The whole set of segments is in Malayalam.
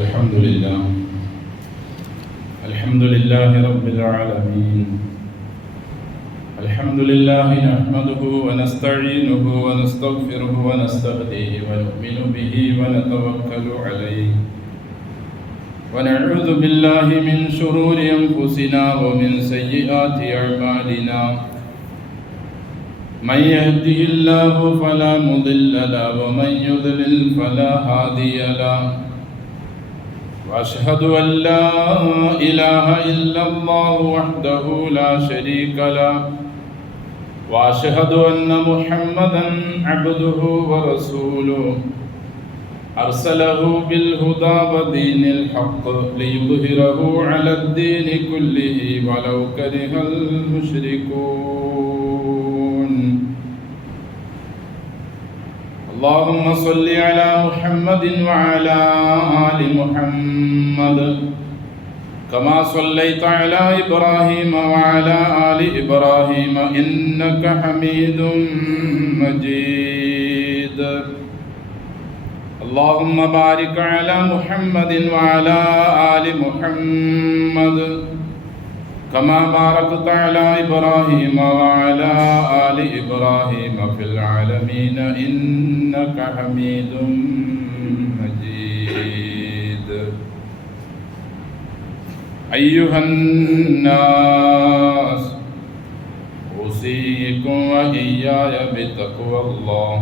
الحمد لله رب العالمين. الحمد لله نحمده ونستعينه ونستغفره ونستهديه ونؤمن به ونتوكل عليه ونعوذ بالله من شرور أنفسنا ومن سيئات أعمالنا. من يهده الله فلا مضل له ومن يضلل فلا هادي له. وأشهد أن لا إله إلا الله وحده لا شريك له وأشهد أن محمدا عبده ورسوله أرسله بالهدى ودين الحق ليظهره على الدين كله ولو كره المشركون. اللهم صل على محمد وعلى آل محمد كما صليت على إبراهيم وعلى آل إبراهيم إنك حميد مجيد. اللهم بارك على محمد وعلى آل محمد كما باركت على إبراهيم وعلى آل إبراهيم في العالمين إنك حميد مجيد. أيها الناس أوصيكم وإياي بتقوى الله.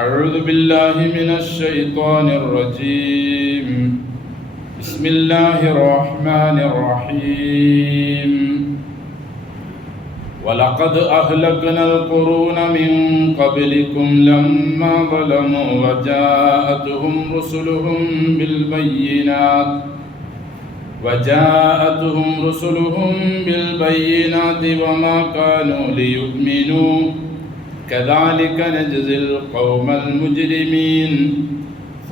أعوذ بالله من الشيطان الرجيم. بسم الله الرحمن الرحيم. ولقد أهلكنا القرون من قبلكم لما ظلموا وجاءتهم رسلهم بالبينات وما كانوا ليؤمنوا كذلك نجزي القوم المجرمين.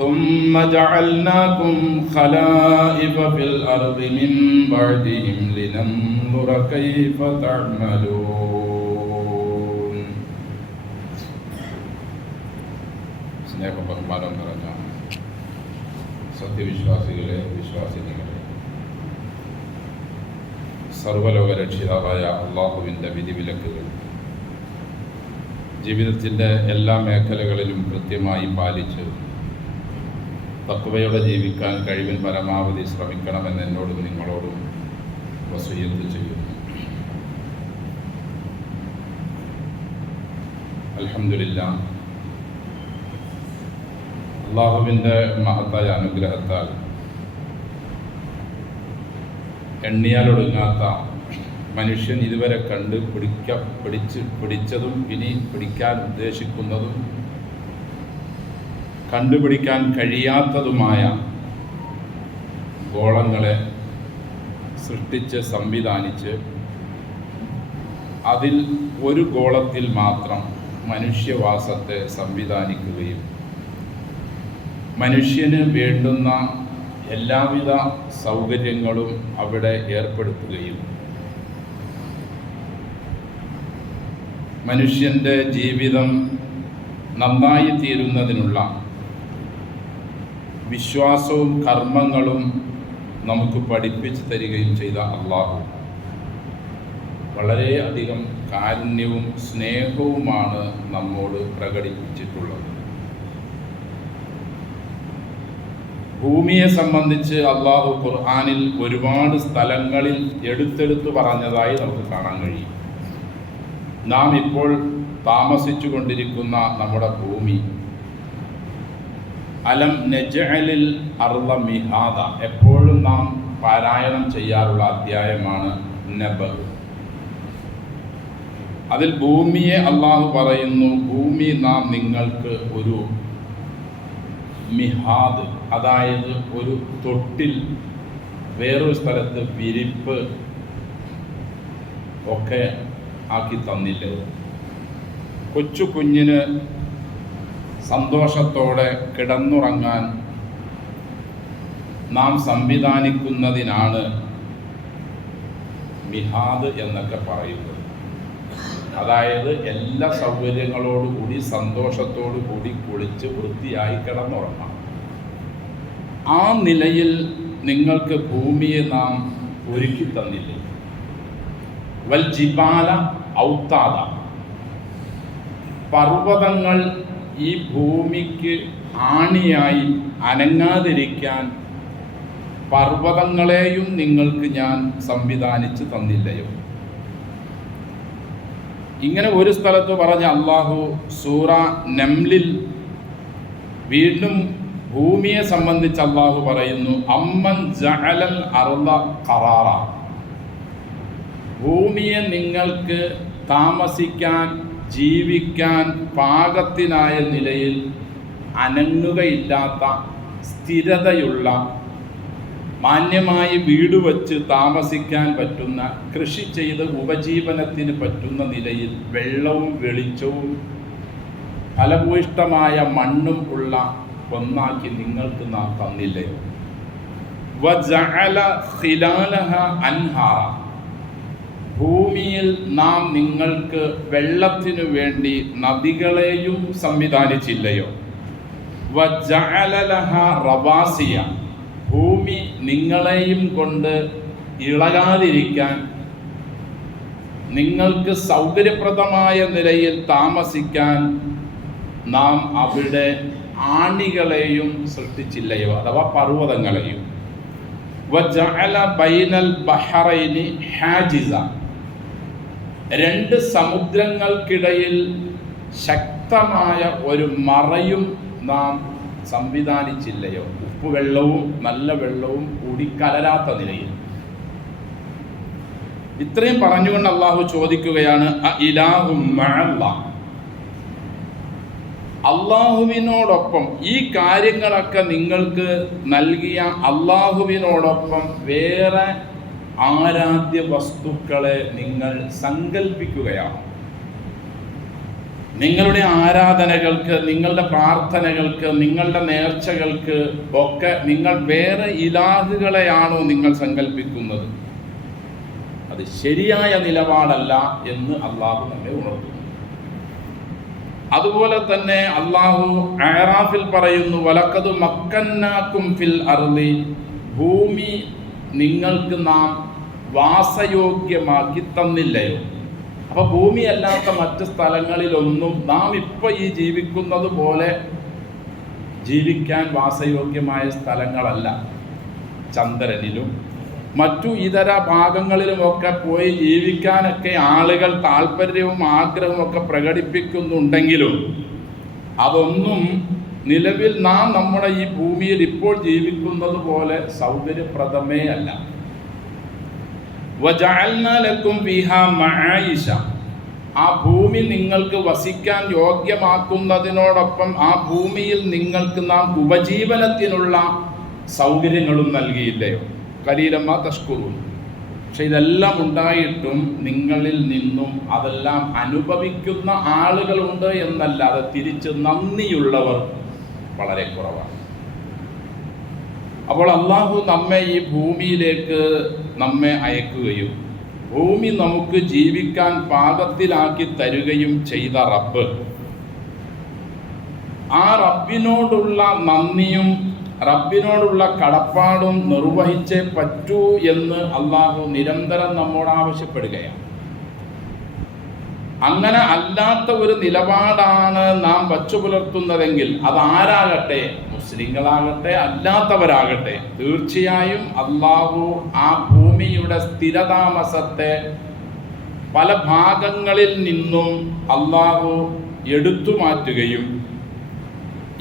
ثم جعلناكم خلائف في الأرض من بعدهم لننظر كيف تعملون. സ്നേഹം ബഹുമാനം നിറഞ്ഞ സത്യവിശ്വാസികളെ, വിശ്വാസിനികളെ, സർവ്വലോക രക്ഷിതാവായ അള്ളാഹുവിൻ്റെ വിധിവിലക്കുകൾ ജീവിതത്തിൻ്റെ എല്ലാ മേഖലകളിലും കൃത്യമായി പാലിച്ച് തഖ്വയോടെ ജീവിക്കാൻ കഴിവിൻ പരമാവധി ശ്രമിക്കണമെന്ന് എന്നോടും നിങ്ങളോടും വസിയ്യത്ത് ചെയ്യുന്നു. അൽഹംദുലില്ലാഹ്, അല്ലാഹുവിൻ്റെ മഹത്തായ അനുഗ്രഹത്താൽ എണ്ണിയാലൊടുങ്ങാത്ത മനുഷ്യൻ ഇതുവരെ പിടിച്ചതും ഇനി പിടിക്കാൻ ഉദ്ദേശിക്കുന്നതും കണ്ടുപിടിക്കാൻ കഴിയാത്തതുമായ ഗോളങ്ങളെ സൃഷ്ടിച്ച് സംവിധാനിച്ച് അതിൽ ഒരു ഗോളത്തിൽ മാത്രം മനുഷ്യവാസത്തെ സംവിധാനിക്കുകയും മനുഷ്യന് വേണ്ടുന്ന എല്ലാവിധ സൗകര്യങ്ങളും അവിടെ ഏർപ്പെടുത്തുകയും മനുഷ്യൻ്റെ ജീവിതം നന്നായി തീരുന്നതിനുള്ള വിശ്വാസവും കർമ്മങ്ങളും നമുക്ക് പഠിപ്പിച്ചു തരികയും ചെയ്ത അള്ളാഹു വളരെയധികം കാരുണ്യവും സ്നേഹവുമാണ് നമ്മോട് പ്രകടിപ്പിച്ചിട്ടുള്ളത്. ഭൂമിയെ സംബന്ധിച്ച് അള്ളാഹു ഖുർആനിൽ ഒരുപാട് സ്ഥലങ്ങളിൽ എടുത്തെടുത്ത് പറഞ്ഞതായി നമുക്ക് കാണാൻ കഴിയും. നാം ഇപ്പോൾ താമസിച്ചു കൊണ്ടിരിക്കുന്ന നമ്മുടെ ഭൂമി, അലം നജ്അലിൽ അർള മിഹാദ, എപ്പോഴും നാം പാരായണം ചെയ്യാറുള്ള അധ്യായമാണ് നബ. അതിൽ ഭൂമിയെ അള്ളാഹു പറയുന്നു, ഭൂമി നാം നിങ്ങൾക്ക് ഒരു മിഹാദ്, അതായത് ഒരു തൊട്ടിൽ, വേറൊരു സ്ഥലത്ത് വിരിപ്പ് ഒക്കെ ആക്കി തന്നില്ലേ. കൊച്ചു കുഞ്ഞിന് സന്തോഷത്തോടെ കിടന്നുറങ്ങാൻ നാം സംവിധാനിക്കുന്നതിനാണ് മിഹാദ് എന്നൊക്കെ പറയുന്നത്. അതായത് എല്ലാ സൗകര്യങ്ങളോടുകൂടി സന്തോഷത്തോടു കൂടി കുളിച്ച് വൃത്തിയായി കിടന്നുറങ്ങാം. ആ നിലയിൽ നിങ്ങൾക്ക് ഭൂമിയെ നാം ഒരുക്കി തന്നില്ലേ? വൽ ജിബാല ഔത്താദ, പർവ്വതങ്ങൾ ഈ ഭൂമിക്ക് ആണിയായി അനങ്ങാതിരിക്കാൻ പർവ്വതങ്ങളെയും നിങ്ങൾക്ക് ഞാൻ സംവിധാനിച്ച് തന്നില്ലയോ? ഇങ്ങനെ ഒരു സ്ഥലത്ത് പറഞ്ഞ അള്ളാഹു സൂറ നംലിൽ വീണ്ടും ഭൂമിയെ സംബന്ധിച്ച് അള്ളാഹു പറയുന്നു, അമ്മൻ ജഅലൽ അർള ഖറാറ, ഭൂമിയെ നിങ്ങൾക്ക് താമസിക്കാൻ ജീവിക്കാൻ പാകത്തിനായ നിലയിൽ അനങ്ങുകയില്ലാത്ത സ്ഥിരതയുള്ള മാന്യമായി വീട് വച്ച് താമസിക്കാൻ പറ്റുന്ന, കൃഷി ചെയ്ത് ഉപജീവനത്തിന് പറ്റുന്ന നിലയിൽ വെള്ളവും വെളിച്ചവും ഫലഭൂയിഷ്ടമായ മണ്ണും ഉള്ള ഒന്നാക്കി നിങ്ങൾക്ക് നാം തന്നില്ലയോ? വജഅല ഖിലാലഹ അൻഹാറ, ഭൂമിയിൽ നാം നിങ്ങൾക്ക് വെള്ളത്തിനു വേണ്ടി നദികളെയും സംവിധാനിച്ചില്ലയോ? വജഅല ലഹ റവാസിയ, ഭൂമി നിങ്ങളെയും കൊണ്ട് ഇളകാതിരിക്കാൻ നിങ്ങൾക്ക് സൗകര്യപ്രദമായ നിലയിൽ താമസിക്കാൻ നാം അവിടെ ആണികളെയും സൃഷ്ടിച്ചില്ലയോ, അഥവാ പർവ്വതങ്ങളെയും? വജഅല ബൈനൽ ബഹറൈനി ഹാജിസ, രണ്ട് സമുദ്രങ്ങൾക്കിടയിൽ ശക്തമായ ഒരു മറയും നാം സംവിധാനിച്ചില്ലയോ? ഉപ്പുവെള്ളവും നല്ല വെള്ളവും കൂടി കലരാത്ത നിലയിൽ. ഇത്രയും പറഞ്ഞുകൊണ്ട് അള്ളാഹു ചോദിക്കുകയാണ്, ഇലാഹും മഅല്ലാഹ്, അള്ളാഹുവിനോടൊപ്പം ഈ കാര്യങ്ങളൊക്കെ നിങ്ങൾക്ക് നൽകിയ അള്ളാഹുവിനോടൊപ്പം വേറെ ആരാധ്യ വസ്തുക്കളെ നിങ്ങൾ സങ്കല്പിക്കുകയാണ്? നിങ്ങളുടെ ആരാധനകൾക്ക്, നിങ്ങളുടെ പ്രാർത്ഥനകൾക്ക്, നിങ്ങളുടെ നേർച്ചകൾക്ക് ഒക്കെ നിങ്ങൾ വേറെ ഇലാഹുകളെയാണോ നിങ്ങൾ സങ്കല്പിക്കുന്നത്? അത് ശരിയായ നിലപാടല്ല എന്ന് അള്ളാഹു നമ്മെ ഉണർത്തുന്നു. അതുപോലെ തന്നെ അള്ളാഹു അഅറാഫിൽ പറയുന്നു, വലഖദ് മക്കന്നാകും ഫിൽ അർളി, ഭൂമി നിങ്ങൾക്ക് നാം വാസയോഗ്യമാക്കി തന്നില്ലയോ? അപ്പോൾ ഭൂമിയല്ലാത്ത മറ്റ് സ്ഥലങ്ങളിലൊന്നും നാം ഇപ്പോൾ ഈ ജീവിക്കുന്നത് പോലെ ജീവിക്കാൻ വാസയോഗ്യമായ സ്ഥലങ്ങളല്ല. ചന്ദ്രനിലും മറ്റു ഇതര ഭാഗങ്ങളിലുമൊക്കെ പോയി ജീവിക്കാനൊക്കെ ആളുകൾ താല്പര്യവും ആഗ്രഹവും ഒക്കെ പ്രകടിപ്പിക്കുന്നുണ്ടെങ്കിലും അതൊന്നും നിലവിൽ നാം നമ്മുടെ ഈ ഭൂമിയിൽ ഇപ്പോൾ ജീവിക്കുന്നത് പോലെ സൗകര്യപ്രദമേ അല്ല. വജഅൽനാ ലക്കും ഫീഹാ മആയിഷ, ആ ഭൂമി നിങ്ങൾക്ക് വസിക്കാൻ യോഗ്യമാക്കുന്നതിനോടൊപ്പം ആ ഭൂമിയിൽ നിങ്ങൾക്ക് നാം ഉപജീവനത്തിനുള്ള സൗകര്യങ്ങളും നൽകിയില്ലയോ? ഖലീലമാ തഷ്കുറൂൻ. പക്ഷെ ഇതെല്ലാം ഉണ്ടായിട്ടും നിങ്ങളിൽ നിന്നും അതെല്ലാം അനുഭവിക്കുന്ന ആളുകളുണ്ട് എന്നല്ലാതെ തിരിച്ച് നന്ദിയുള്ളവർ വളരെ കുറവാണ്. അപ്പോൾ അള്ളാഹു നമ്മെ ഈ ഭൂമിയിലേക്ക് നമ്മെ അയക്കുകയും ഭൂമി നമുക്ക് ജീവിക്കാൻ പാകത്തിലാക്കി തരുകയും ചെയ്ത റബ്ബ്, ആ റബ്ബിനോടുള്ള നന്ദിയും റബ്ബിനോടുള്ള കടപ്പാടും നിർവഹിച്ചേ പറ്റൂ എന്ന് അള്ളാഹു നിരന്തരം നമ്മോട് ആവശ്യപ്പെടുകയാണ്. അങ്ങനെ അല്ലാത്ത ഒരു നിലപാടാണ് നാം വച്ചു പുലർത്തുന്നതെങ്കിൽ അതാരാകട്ടെ, മുസ്ലിങ്ങളാകട്ടെ അല്ലാത്തവരാകട്ടെ, തീർച്ചയായും അള്ളാഹു ആ ഭൂമിയുടെ സ്ഥിരതാമസത്തെ പല ഭാഗങ്ങളിൽ നിന്നും അള്ളാഹു എടുത്തു മാറ്റുകയും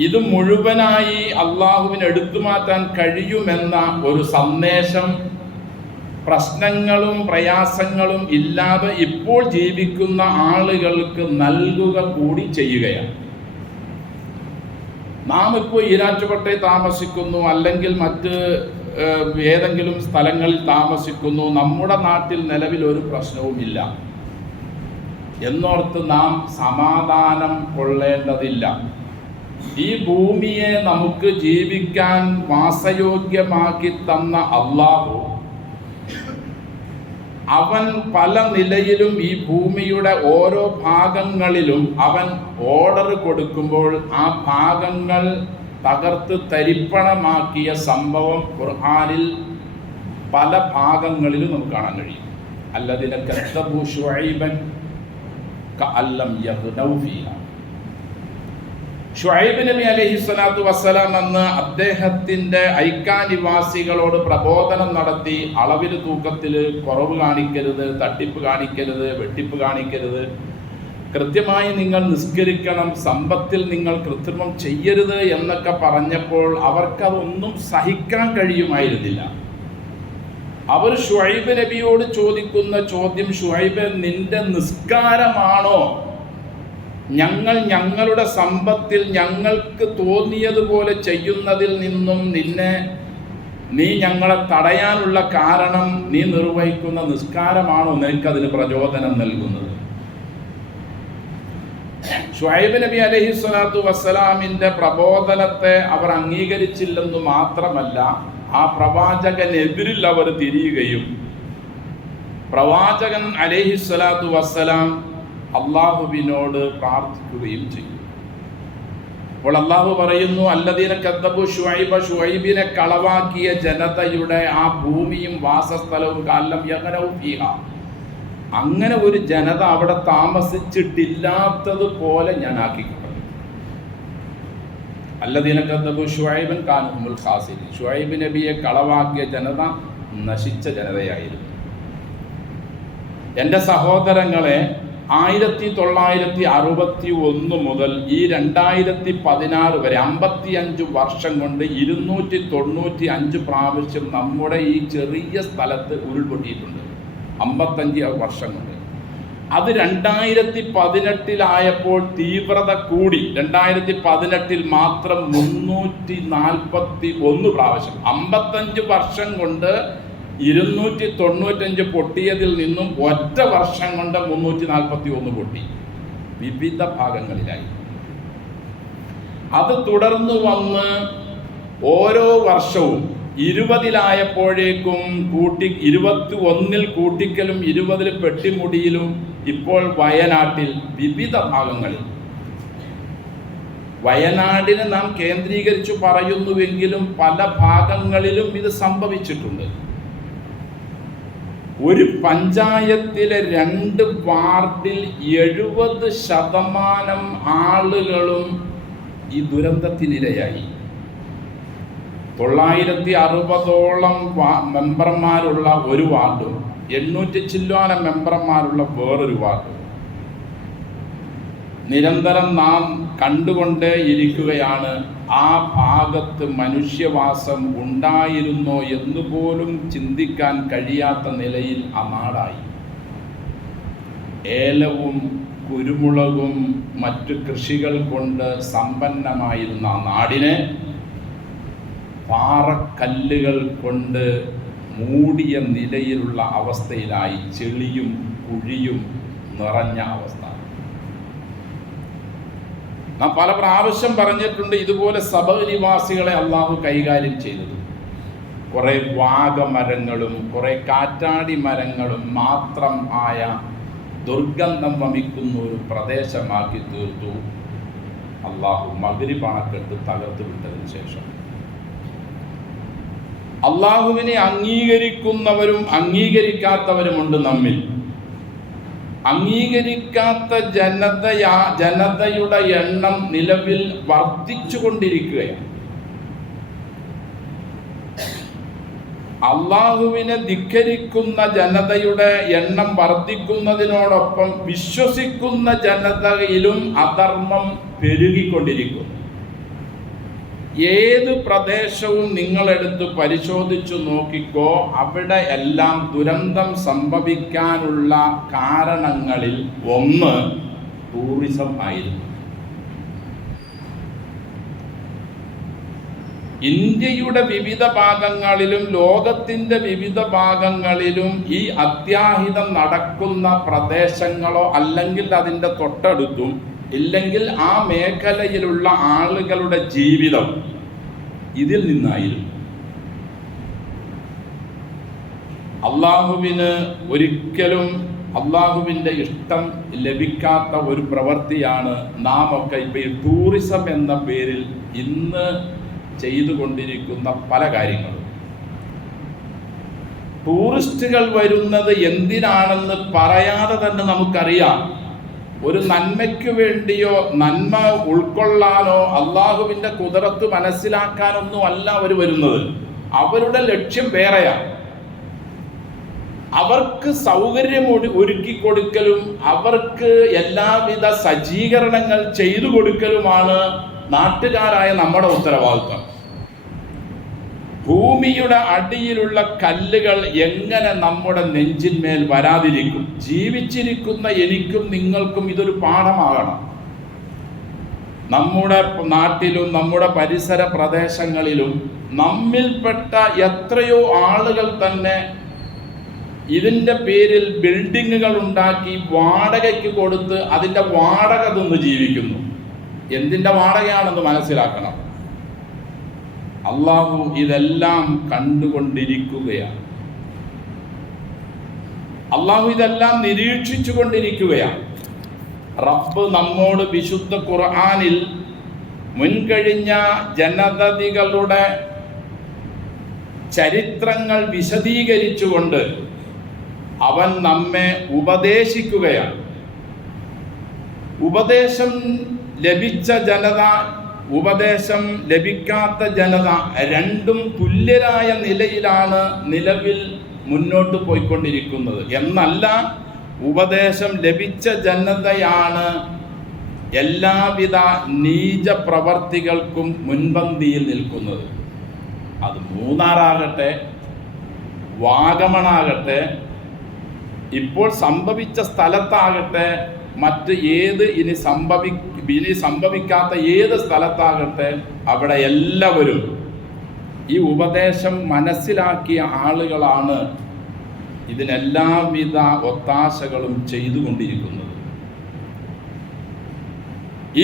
ഇത് മുഴുവനായി അള്ളാഹുവിന് എടുത്തു മാറ്റാൻ കഴിയുമെന്ന ഒരു സന്ദേശം പ്രശ്നങ്ങളും പ്രയാസങ്ങളും ഇല്ലാതെ ഇപ്പോൾ ജീവിക്കുന്ന ആളുകൾക്ക് നൽകുക കൂടി ചെയ്യുകയാണ്. നാം ഇപ്പോൾ ഈരാറ്റുപേട്ടയിൽ താമസിക്കുന്നു, അല്ലെങ്കിൽ മറ്റ് ഏതെങ്കിലും സ്ഥലങ്ങളിൽ താമസിക്കുന്നു, നമ്മുടെ നാട്ടിൽ നിലവിൽ ഒരു പ്രശ്നവുമില്ല എന്നോർത്ത് നാം സമാധാനം കൊള്ളേണ്ടതില്ല. ഈ ഭൂമിയെ നമുക്ക് ജീവിക്കാൻ വാസയോഗ്യമാക്കി തന്ന അള്ളാഹു, അവൻ പല നിലയിലും ഈ ഭൂമിയുടെ ഓരോ ഭാഗങ്ങളിലും അവൻ ഓർഡർ കൊടുക്കുമ്പോൾ ആ ഭാഗങ്ങൾ തകർത്ത് തരിപ്പണമാക്കിയ സംഭവം ഖുർആനിൽ പല ഭാഗങ്ങളിലും നമുക്ക് കാണാൻ കഴിയും. അല്ലദീന കദ്ദബു ശുഐബൻ കഅല്ലം യഗ്നൗ ഫീഹാ. ശുഐബ് നബി അലൈഹിസ്സലാത്തു വസ്സലാം അന്ന് അദ്ദേഹത്തിൻ്റെ ഐക്കാ നിവാസികളോട് പ്രബോധനം നടത്തി, അളവിൽ തൂക്കത്തിൽ കുറവ് കാണിക്കരുത്, തട്ടിപ്പ് കാണിക്കരുത്, വെട്ടിപ്പ് കാണിക്കരുത്, കൃത്യമായി നിങ്ങൾ നിസ്കരിക്കണം, സമ്പത്തിൽ നിങ്ങൾ കൃത്രിമം ചെയ്യരുത് എന്നൊക്കെ പറഞ്ഞപ്പോൾ അവർക്കതൊന്നും സഹിക്കാൻ കഴിയുമായിരുന്നില്ല. അവർ ശുഐബ് നബിയോട് ചോദിക്കുന്ന ചോദ്യം, ശുഐബ്, നിന്റെ നിസ്കാരമാണോ ഞങ്ങൾ ഞങ്ങളുടെ സമ്പത്തിൽ ഞങ്ങൾക്ക് തോന്നിയതുപോലെ ചെയ്യുന്നതിൽ നിന്നും നീ ഞങ്ങളെ തടയാനുള്ള കാരണം നീ നിർവഹിക്കുന്ന നിസ്കാരമാണോ നിനക്കതിന് പ്രചോദനം നൽകുന്നത്? ശുഐബ് നബി അലൈഹിസ്സലാത്തു വസ്സലാമിൻ്റെ പ്രബോധനത്തെ അവർ അംഗീകരിച്ചില്ലെന്നു മാത്രമല്ല, ആ പ്രവാചകനെതിരിൽ അവർ തിരിയുകയും പ്രവാചകൻ അലൈഹിസ്സലാത്തു വസ്സലാം അള്ളാഹുവിനോട് പ്രാർത്ഥിക്കുകയും ചെയ്യും. അപ്പോൾ അള്ളാഹു പറയുന്നു, അല്ലദീന കദ്ദബു ശുഐബ, ശുഐബിനെ കളവാക്കിയ ജനതയുടെ ആ ഭൂമിയും വാസസ്ഥലവും കഅല്ലം യഗ്നൗ ഫീഹാ, അങ്ങനെ ഒരു ജനത അവിടെ താമസിച്ചിട്ടില്ലാത്തതുപോലെ ഞാൻ ആക്കിക്കൊണ്ടു. അല്ലദീന കദ്ദബു ശുഐബൻ കാനൂ ഹുമുൽ ഖാസിരീൻ. ശുഐബ് നബിയെ കളവാക്കിയ ജനത നശിച്ച ജനതയായിരുന്നു. എൻ്റെ സഹോദരങ്ങളെ, 1961 മുതൽ ഈ 2016 വരെ 55 വർഷം കൊണ്ട് 295 പ്രാവശ്യം നമ്മുടെ ഈ ചെറിയ സ്ഥലത്ത് ഉരുൾപൊട്ടിയിട്ടുണ്ട്. 55 വർഷം കൊണ്ട്. അത് 2018 തീവ്രത കൂടി. 2018 മാത്രം 341 പ്രാവശ്യം. 55 വർഷം കൊണ്ട് 295 പൊട്ടിയതിൽ നിന്നും ഒറ്റ വർഷം കൊണ്ട് 341 പൊട്ടി, വിവിധ ഭാഗങ്ങളിലായി. അത് തുടർന്ന് വന്ന് ഓരോ വർഷവും 20-ലായപ്പോഴേക്കും 21-ൽ കൂട്ടിക്കലും 20-ൽ പെട്ടിമുടിയിലും ഇപ്പോൾ വയനാട്ടിൽ വിവിധ ഭാഗങ്ങളിൽ. വയനാടിനെ നാം കേന്ദ്രീകരിച്ചു പറയുന്നുവെങ്കിലും പല ഭാഗങ്ങളിലും ഇത് സംഭവിച്ചിട്ടുണ്ട്. ഒരു പഞ്ചായത്തിലെ 2 വാർഡിൽ 70% ആളുകളും ഈ ദുരന്തത്തിനിരയായി. 960ഓളം മെമ്പർമാരുള്ള ഒരു വാർഡും 800 ചില്ലുവാനം മെമ്പർമാരുള്ള വേറൊരു വാർഡും നിരന്തരം നാം കണ്ടുകൊണ്ടേ ഇരിക്കുകയാണ്. ആ ഭാഗത്ത് മനുഷ്യവാസം ഉണ്ടായിരുന്നോ എന്നുപോലും ചിന്തിക്കാൻ കഴിയാത്ത നിലയിൽ ആ നാടായി. ഏലവും കുരുമുളകും മറ്റു കൃഷികൾ കൊണ്ട് സമ്പന്നമായിരുന്ന ആ നാടിനെ പാറക്കല്ലുകൾ കൊണ്ട് മൂടിയ നിലയിലുള്ള അവസ്ഥയിലായി, ചെളിയും കുഴിയും നിറഞ്ഞ അവസ്ഥ. നാം പല പ്രാവശ്യം പറഞ്ഞിട്ടുണ്ട്, ഇതുപോലെ സബഅ് നിവാസികളെ അള്ളാഹു കൈകാര്യം ചെയ്തത്. കുറേ വാഗമരങ്ങളും കുറേ കാറ്റാടി മരങ്ങളും മാത്രം ആയ ദുർഗന്ധം വമിക്കുന്ന ഒരു പ്രദേശമാക്കി തീർത്തു അള്ളാഹു മഗ്രിബ് അണക്കെട്ട് തകർത്ത് വിട്ടതിന് ശേഷം. അള്ളാഹുവിനെ അംഗീകരിക്കുന്നവരും അംഗീകരിക്കാത്തവരുമുണ്ട് നമ്മിൽ. അംഗീകരിക്കാത്ത ജനതയുടെ എണ്ണം നിലവിൽ വർദ്ധിച്ചുകൊണ്ടിരിക്കുകയാണ്. അള്ളാഹുവിനെ ധിക്കരിക്കുന്ന ജനതയുടെ എണ്ണം വർദ്ധിക്കുന്നതിനോടൊപ്പം വിശ്വസിക്കുന്ന ജനതയിലും അധർമ്മം പെരുകിക്കൊണ്ടിരിക്കുന്നു. ഏത് പ്രദേശവും നിങ്ങളെടുത്ത് പരിശോധിച്ചു നോക്കിക്കോ, അവിടെ എല്ലാം ദുരന്തം സംഭവിക്കാനുള്ള കാരണങ്ങളിൽ ഒന്ന് ടൂറിസം ആയിരുന്നു. ഇന്ത്യയുടെ വിവിധ ഭാഗങ്ങളിലും ലോകത്തിൻ്റെ വിവിധ ഭാഗങ്ങളിലും ഈ അത്യാഹിതം നടക്കുന്ന പ്രദേശങ്ങളോ അല്ലെങ്കിൽ അതിൻ്റെ തൊട്ടടുത്തും ഇല്ലെങ്കിൽ ആ മേഖലയിലുള്ള ആളുകളുടെ ജീവിതം ഇതിൽ നിന്നായിരുന്നു. അള്ളാഹുവിന് ഒരിക്കലും അള്ളാഹുവിൻ്റെ ഇഷ്ടം ലഭിക്കാത്ത ഒരു പ്രവൃത്തിയാണ് നാം ഒക്കെ ഇപ്പോൾ ഈ ടൂറിസം എന്ന പേരിൽ ഇന്ന് ചെയ്തുകൊണ്ടിരിക്കുന്ന പല കാര്യങ്ങളും. ടൂറിസ്റ്റുകൾ വരുന്നത് എന്തിനാണെന്ന് പറയാതെ തന്നെ നമുക്കറിയാം. ഒരു നന്മയ്ക്ക് വേണ്ടിയോ നന്മ ഉൾക്കൊള്ളാനോ അള്ളാഹുവിൻ്റെ ഖുദ്റത്ത് മനസ്സിലാക്കാനൊന്നും അല്ല അവർ വരുന്നത്. അവരുടെ ലക്ഷ്യം വേറെയാണ്. അവർക്ക് സൗകര്യം ഒരുക്കി കൊടുക്കലും അവർക്ക് എല്ലാവിധ സജ്ജീകരണങ്ങൾ ചെയ്തു കൊടുക്കലുമാണ് നാട്ടുകാരായ നമ്മുടെ ഉത്തരവാദിത്വം. ഭൂമിയുടെ അടിയിലുള്ള കല്ലുകൾ എങ്ങനെ നമ്മുടെ നെഞ്ചിന്മേൽ വരാതിരിക്കും? ജീവിച്ചിരിക്കുന്ന എനിക്കും നിങ്ങൾക്കും ഇതൊരു പാഠമാകണം. നമ്മുടെ നാട്ടിലും നമ്മുടെ പരിസര പ്രദേശങ്ങളിലും നമ്മിൽപ്പെട്ട എത്രയോ ആളുകൾ തന്നെ ഇതിൻ്റെ പേരിൽ ബിൽഡിങ്ങുകൾ ഉണ്ടാക്കി വാടകയ്ക്ക് കൊടുത്ത് അതിൻ്റെ വാടക തിന്ന് ജീവിക്കുന്നു. എന്തിൻ്റെ വാടകയാണെന്ന് മനസ്സിലാക്കണം. അള്ളാഹു ഇതെല്ലാം കണ്ടുകൊണ്ടിരിക്കുകയാണ്. അള്ളാഹു ഇതെല്ലാം നിരീക്ഷിച്ചു കൊണ്ടിരിക്കുകയാണ്. റബ്ബ് നമ്മോട് വിശുദ്ധ ഖുർആനിൽ മുൻകഴിഞ്ഞ ജനതതികളുടെ ചരിത്രങ്ങൾ വിശദീകരിച്ചുകൊണ്ട് അവൻ നമ്മെ ഉപദേശിക്കുകയാണ്. ഉപദേശം ലഭിച്ച ജനത, ഉപദേശം ലഭിക്കാത്ത ജനത രണ്ടും തുല്യരായ നിലയിലാണ് നിലവിൽ മുന്നോട്ട് പോയിക്കൊണ്ടിരിക്കുന്നത്. എന്നല്ല, ഉപദേശം ലഭിച്ച ജനതയാണ് എല്ലാവിധ നീച പ്രവർത്തികൾക്കും മുൻപന്തിയിൽ നിൽക്കുന്നത്. അത് മൂന്നാറാകട്ടെ, വാഗമണാകട്ടെ, ഇപ്പോൾ സംഭവിച്ച സ്ഥലത്താകട്ടെ, മറ്റ് ഏത് ഇനി സംഭവിക്കാത്ത ഏത് സ്ഥലത്താകട്ടെ, അവിടെ എല്ലാവരും ഈ ഉപദേശം മനസ്സിലാക്കിയ ആളുകളാണ് ഇതിനെല്ലാവിധ ഒത്താശകളും ചെയ്തുകൊണ്ടിരിക്കുന്നത്.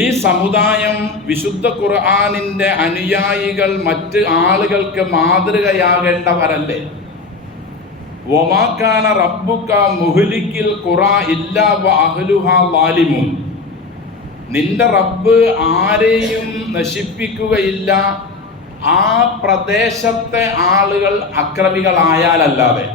ഈ സമുദായം വിശുദ്ധ ഖുർആനിൻ്റെ അനുയായികൾ മറ്റ് ആളുകൾക്ക് മാതൃകയാകേണ്ടവരല്ലേ? വമാ കാന റബ്ബുക മുഹ്ലിക്കിൽ ഖുറാ ഇല്ലാ വഅഹ്ലുഹാ ളാലിമൂൻ. നിന്റെ റബ്ബ് ആരെയും നശിപ്പിക്കുകയില്ല ആ പ്രദേശത്തെ ആളുകൾ അക്രമികളായാലല്ലാതെ.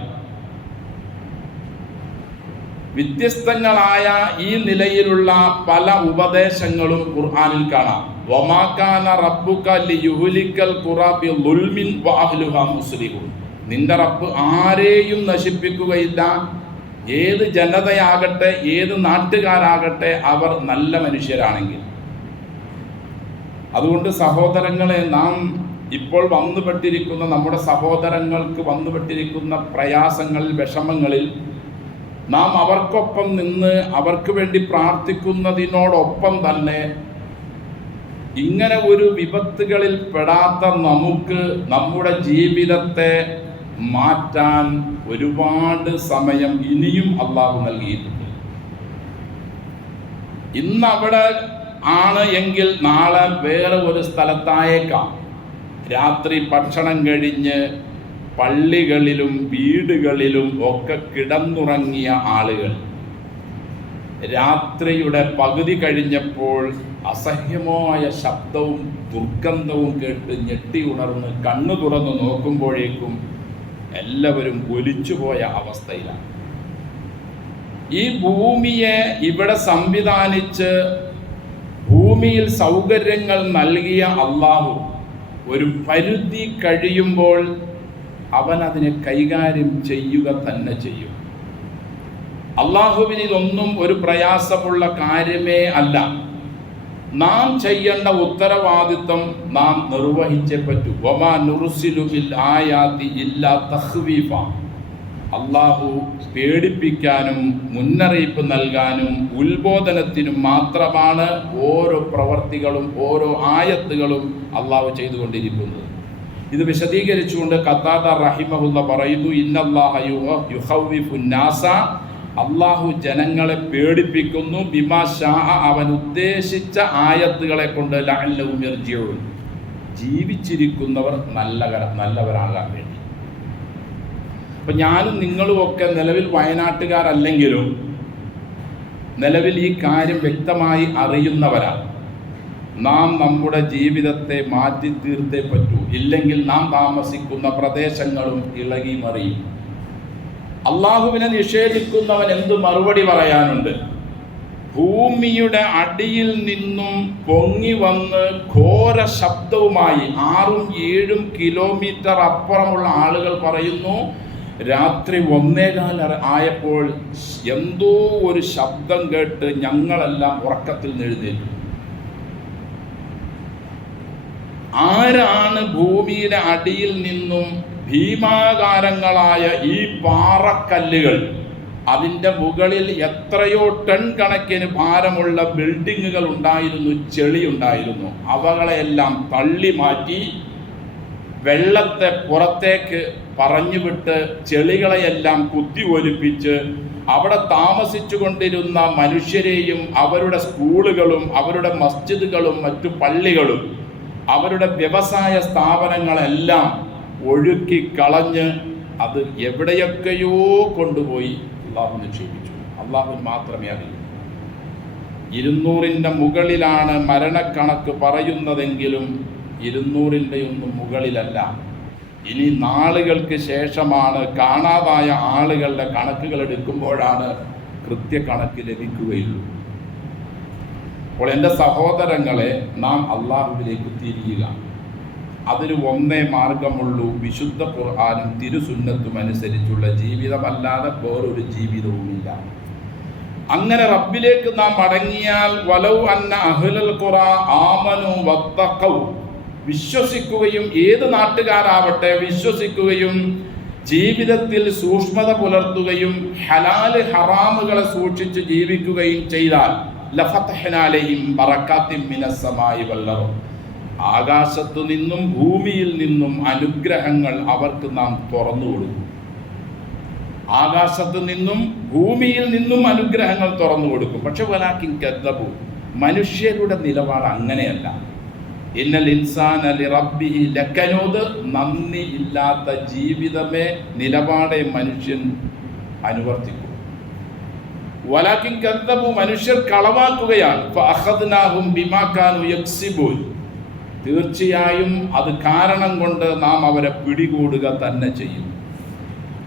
വ്യത്യസ്തങ്ങളായ ഈ നിലയിലുള്ള പല ഉപദേശങ്ങളും ഖുർആനിൽ കാണാം. വമാ കാന റബ്ബുക ലിയുഹ്ലിക്കൽ ഖുറാ ബിളുൽമിൻ വഅഹ്ലുഹാ മുസ്ലിമൂൻ. നിന്റെ റബ്ബ് ആരെയും നശിപ്പിക്കുകയില്ല. ഏത് ജനതയാകട്ടെ, ഏത് നാട്ടുകാരാകട്ടെ, അവർ നല്ല മനുഷ്യരാണെങ്കിൽ. അതുകൊണ്ട് സഹോദരങ്ങളെ, നാം ഇപ്പോൾ വന്നുപെട്ടിരിക്കുന്ന നമ്മുടെ സഹോദരങ്ങൾക്ക് വന്നുപെട്ടിരിക്കുന്ന പ്രയാസങ്ങളിൽ, വിഷമങ്ങളിൽ നാം അവർക്കൊപ്പം നിന്ന് അവർക്ക് വേണ്ടി പ്രാർത്ഥിക്കുന്നതിനോടൊപ്പം തന്നെ ഇങ്ങനെ ഒരു വിപത്തുകളിൽ പെടാത്ത നമുക്ക് നമ്മുടെ ജീവിതത്തെ മാറ്റാൻ ഒരുപാട് സമയം ഇനിയും അള്ളാഹു നൽകിയിട്ടുണ്ട്. ഇന്ന് അവിടെ ആണ് എങ്കിൽ നാളെ വേറെ ഒരു സ്ഥലത്തായേക്കാം. രാത്രി ഭക്ഷണം കഴിഞ്ഞ് പള്ളികളിലും വീടുകളിലും ഒക്കെ കിടന്നുറങ്ങിയ ആളുകൾ രാത്രിയുടെ പകുതി കഴിഞ്ഞപ്പോൾ അസഹ്യമായ ശബ്ദവും ദുർഗന്ധവും കേട്ട് ഞെട്ടി ഉണർന്ന് കണ്ണു തുറന്ന് നോക്കുമ്പോഴേക്കും എല്ലാവരും ഒലിച്ചുപോയ അവസ്ഥയിലാണ്. ഈ ഭൂമിയെ ഇവിടെ സംവിധാനിച്ച് ഭൂമിയിൽ സൗകര്യങ്ങൾ നൽകിയ അള്ളാഹു ഒരു പരിധി കഴിയുമ്പോൾ അവൻ അതിനെ കൈകാര്യം ചെയ്യുക തന്നെ ചെയ്യും. അള്ളാഹുവിന് ഇതൊന്നും ഒരു പ്രയാസമുള്ള കാര്യമേ അല്ല. നാം ചെയ്യേണ്ട ഉത്തരവാദിത്വം നാം നിർവഹിച്ചേ പറ്റൂ. വമാ നുർസിലു ബിൽ ആയാതി ഇല്ലാ തഖ്വീഫ. അള്ളാഹു പേടിപ്പിക്കാനും മുന്നറിയിപ്പ് നൽകാനും ഉത്ബോധനത്തിനും മാത്രമാണ് ഓരോ പ്രവർത്തികളും ഓരോ ആയത്തുകളും അള്ളാഹു ചെയ്തുകൊണ്ടിരിക്കുന്നത്. ഇത് വിശദീകരിച്ചുകൊണ്ട് ഖത്താദ റഹിമഹുല്ല പറയുന്നു, ഇന്നല്ലാഹ യുഖവ്വിഫുൻ നാസ. അള്ളാഹു ജനങ്ങളെ പേടിപ്പിക്കുന്നു ബിമാ ശാഅ, അവൻ ഉദ്ദേശിച്ച ആയത്തുകളെ കൊണ്ട്, ലഅല്ലഹും യർജിഊൻ, ജീവിച്ചിരിക്കുന്നവർ നല്ലവരാകാൻ വേണ്ടി. അപ്പം ഞാനും നിങ്ങളും ഒക്കെ നിലവിൽ വയനാട്ടുകാരല്ലെങ്കിലും നിലവിൽ ഈ കാര്യം വ്യക്തമായി അറിയുന്നവരാണ്. നാം നമ്മുടെ ജീവിതത്തെ മാറ്റി തീർത്തേ പറ്റൂ, ഇല്ലെങ്കിൽ നാം താമസിക്കുന്ന പ്രദേശങ്ങളും ഇളകി മറിയും. അള്ളാഹുവിനെ നിഷേധിക്കുന്നവൻ എന്ത് മറുപടി പറയാനുണ്ട്? ഭൂമിയുടെ അടിയിൽ നിന്നും പൊങ്ങി വന്ന് ഘോര ശബ്ദവുമായി 6-7 കിലോമീറ്റർ അപ്പുറമുള്ള ആളുകൾ പറയുന്നു, രാത്രി 1:15 ആയപ്പോൾ എന്തോ ഒരു ശബ്ദം കേട്ട് ഞങ്ങളെല്ലാം ഉറക്കത്തിൽ എഴുന്നേറ്റു. ആരാണ് ഭൂമിയുടെ അടിയിൽ നിന്നും ഭീമാകാരങ്ങളായ ഈ പാറക്കല്ലുകൾ, അതിൻ്റെ മുകളിൽ എത്രയോ ടൺ കണക്കിന് ഭാരമുള്ള ബിൽഡിങ്ങുകൾ ഉണ്ടായിരുന്നു, ചെളി ഉണ്ടായിരുന്നു, അവകളെല്ലാം തള്ളി മാറ്റി വെള്ളത്തെ പുറത്തേക്ക് പറഞ്ഞുവിട്ട് ചെളികളെയെല്ലാം കുത്തി ഒലിപ്പിച്ച് അവിടെ താമസിച്ചു കൊണ്ടിരുന്ന മനുഷ്യരെയും അവരുടെ സ്കൂളുകളും അവരുടെ മസ്ജിദുകളും മറ്റു പള്ളികളും അവരുടെ വ്യവസായ സ്ഥാപനങ്ങളെല്ലാം ഒഴുക്കി കളഞ്ഞ് അത് എവിടെയൊക്കെയോ കൊണ്ടുപോയി അള്ളാഹു നിക്ഷേപിച്ചു. അള്ളാഹുവിന് മാത്രമേ അറിയൂ. 200-ന്റെ മുകളിലാണ് മരണക്കണക്ക് പറയുന്നതെങ്കിലും 200-ന്റെ ഒന്നും മുകളിലല്ല. ഇനി നാളുകൾക്ക് ശേഷമാണ് കാണാതായ ആളുകളുടെ കണക്കുകൾ എടുക്കുമ്പോഴാണ് കൃത്യകണക്ക് ലഭിക്കുകയുള്ളൂ. അപ്പോൾ എൻ്റെ സഹോദരങ്ങളെ, നാം അള്ളാഹുവിലേക്ക് തിരിയുക. അതിന് ഒന്നേ മാർഗമുള്ളൂ, വിശുദ്ധ ഖുർആനും തിരുസുന്നത്തും അനുസരിച്ചുള്ള ജീവിതമല്ലാതെ വേറൊരു ജീവിതവുമില്ല. അങ്ങനെ റബ്ബിലേക്ക് നാം മടങ്ങിയാൽ വലൗ അന്ന അഹ്ലൽ ഖുറാ ആമനു വത്തഖൗ, വിശ്വസിക്കുകയും ഏത് നാട്ടുകാരാവട്ടെ വിശ്വസിക്കുകയും ജീവിതത്തിൽ സൂക്ഷ്മത പുലർത്തുകയും ഹലാല് ഹറാമുകളെ സൂക്ഷിച്ച് ജീവിക്കുകയും ചെയ്താൽ ലഫതഹ്നാ അലൈഹിം ബറകാത്തിൻ മിനസ്സമാഇ വൽ അർദ്, ആകാശത്തു നിന്നും ഭൂമിയിൽ നിന്നും അനുഗ്രഹങ്ങൾ അവർക്ക് നാം തുറന്നു കൊടുക്കും. ആകാശത്തു നിന്നും ഭൂമിയിൽ നിന്നും അനുഗ്രഹങ്ങൾ തുറന്നു കൊടുക്കും. പക്ഷെ വലാകിൻ കദ്ദബു, മനുഷ്യരുടെ നിലപാട് അങ്ങനെയല്ല. ഇന്നൽ ഇൻസാന ലിറബ്ബിഹി ലകനൂദ്, നന്ദി ഇല്ലാത്ത ജീവിതമേ നിലപാടെ മനുഷ്യൻ അനുവർത്തിക്കും. വലാകിൻ കദ്ദബു, മനുഷ്യർ കളവാക്കുകയാണ്. ഫഅഖദ്നാഹും ബിമാ കാനൂ യക്സിബൂൻ, തീർച്ചയായും അത് കാരണം കൊണ്ട് നാം അവരെ പിടികൂടുക തന്നെ ചെയ്യും.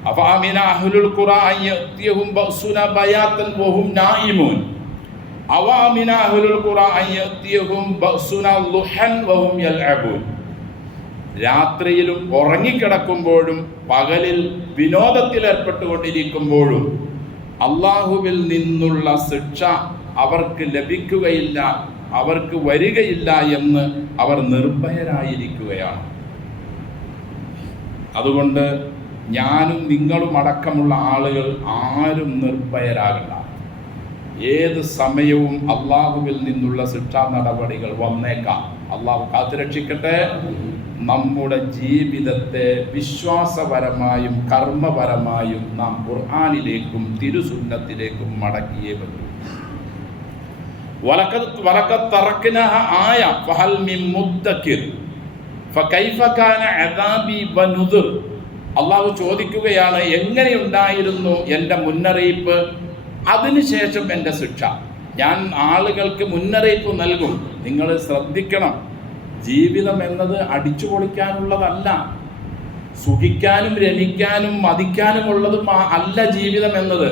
അഫഅമിന അഹ്ലുൽ ഖുറാ അൻ യഅതിയഹും ബഅസുനാ ബയാതൻ വഹും നായിമൂൻ അവഅമിന അഹ്ലുൽ ഖുറാ അൻ യഅതിയഹും ബഅസുനാ ളുഹൻ വഹും യൽഅബൂൻ, രാത്രിയിലും ഉറങ്ങിക്കിടക്കുമ്പോഴും പകലിൽ വിനോദത്തിൽ ഏർപ്പെട്ടുകൊണ്ടിരിക്കുമ്പോഴും അള്ളാഹുവിൽ നിന്നുള്ള ശിക്ഷ അവർക്ക് ലഭിക്കുകയില്ല, അവർക്ക് വരികയില്ല എന്ന് അവർ നിർഭയരായിരിക്കുകയാണ്. അതുകൊണ്ട് ഞാനും നിങ്ങളും അടക്കമുള്ള ആളുകൾ ആരും നിർഭയരാകണ്ട. ഏത് സമയവും അള്ളാഹുവിൽ നിന്നുള്ള ശിക്ഷാ നടപടികൾ വന്നേക്കാം. അള്ളാഹു കാത്തുരക്ഷിക്കട്ടെ. നമ്മുടെ ജീവിതത്തെ വിശ്വാസപരമായും കർമ്മപരമായും നാം ഖുർആനിലേക്കും തിരുസുന്നത്തിലേക്കും മടക്കിയേ പറ്റൂ. വലഖദ് തറക്നാഹ ആയ ഫഹൽ മിൻ മുദ്ദക്കിർ ഫകൈഫ കാന അദാബി വനുദുർ. അള്ളാഹു ചോദിക്കുകയാണ്, എങ്ങനെയുണ്ടായിരുന്നു എൻ്റെ മുന്നറിയിപ്പ്, അതിനുശേഷം എൻ്റെ ശിക്ഷ. ഞാൻ ആളുകൾക്ക് മുന്നറിയിപ്പ് നൽകും. നിങ്ങൾ ശ്രദ്ധിക്കണം, ജീവിതം എന്നത് അടിച്ചു പൊളിക്കാനുള്ളതല്ല, സുഖിക്കാനും രമിക്കാനും മതിക്കാനുമുള്ളതും അല്ല ജീവിതം എന്നത്.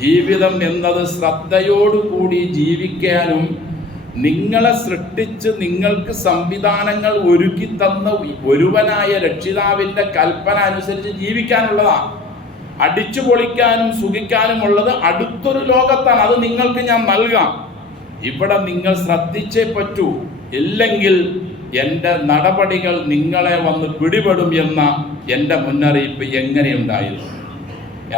ജീവിതം എന്നത് ശ്രദ്ധയോടുകൂടി ജീവിക്കാനും നിങ്ങളെ സൃഷ്ടിച്ച് നിങ്ങൾക്ക് സംവിധാനങ്ങൾ ഒരുക്കി തന്ന ഒരുവനായ രക്ഷിതാവിൻ്റെ കൽപ്പന അനുസരിച്ച് ജീവിക്കാനുള്ളതാണ്. അടിച്ചു പൊളിക്കാനും സുഖിക്കാനും ഉള്ളത് അടുത്തൊരു ലോകത്താണ്. അത് നിങ്ങൾക്ക് ഞാൻ നൽകാം. ഇവിടെ നിങ്ങൾ ശ്രദ്ധിച്ചേ പറ്റൂ, ഇല്ലെങ്കിൽ എൻ്റെ നടപടികൾ നിങ്ങളെ വന്ന് പിടിപെടും എന്ന എൻ്റെ മുന്നറിയിപ്പ് എങ്ങനെയുണ്ടായിരുന്നു.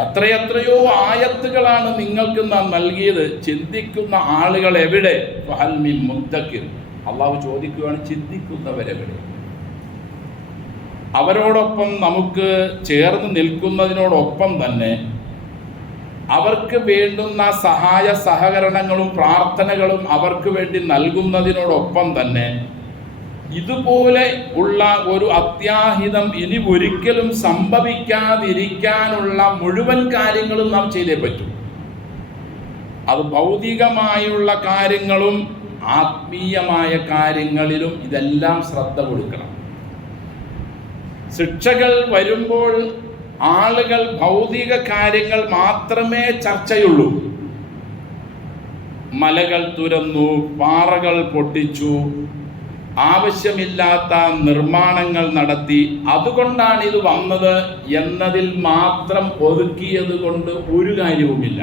എത്രയെത്രയോ ആയത്തുകളാണ് നിങ്ങൾക്ക് നാം നൽകിയത്. ചിന്തിക്കുന്ന ആളുകൾ എവിടെ? ഫഹൽ മിൻ മുദ്ദക്കിർ. അള്ളാഹു ചോദിക്കുകയാണ്, ചിന്തിക്കുന്നവരെവിടെ? അവരോടൊപ്പം നമുക്ക് ചേർന്ന് നിൽക്കുന്നതിനോടൊപ്പം തന്നെ അവർക്ക് വേണ്ടുന്ന സഹായ സഹകരണങ്ങളും പ്രാർത്ഥനകളും അവർക്ക് വേണ്ടി നൽകുന്നതിനോടൊപ്പം തന്നെ ഇതുപോലെ ഉള്ള ഒരു അത്യാഹിതം ഇനി ഒരിക്കലും സംഭവിക്കാതിരിക്കാനുള്ള മുഴുവൻ കാര്യങ്ങളും നാം ചെയ്തേ പറ്റൂ. അത് ഭൗതികമായുള്ള കാര്യങ്ങളും ആത്മീയമായ കാര്യങ്ങളിലും ഇതെല്ലാം ശ്രദ്ധ കൊടുക്കണം. ശിക്ഷകൾ വരുമ്പോൾ ആളുകൾ ഭൗതിക കാര്യങ്ങൾ മാത്രമേ ചർച്ചയുള്ളൂ. മലകൾ തുരന്നു, പാറകൾ പൊട്ടിച്ചു, ആവശ്യമില്ലാത്ത നിർമ്മാണങ്ങൾ നടത്തി, അതുകൊണ്ടാണ് ഇത് വന്നത് എന്നതിൽ മാത്രം ഒതുക്കിയത് കൊണ്ട് ഒരു കാര്യവുമില്ല.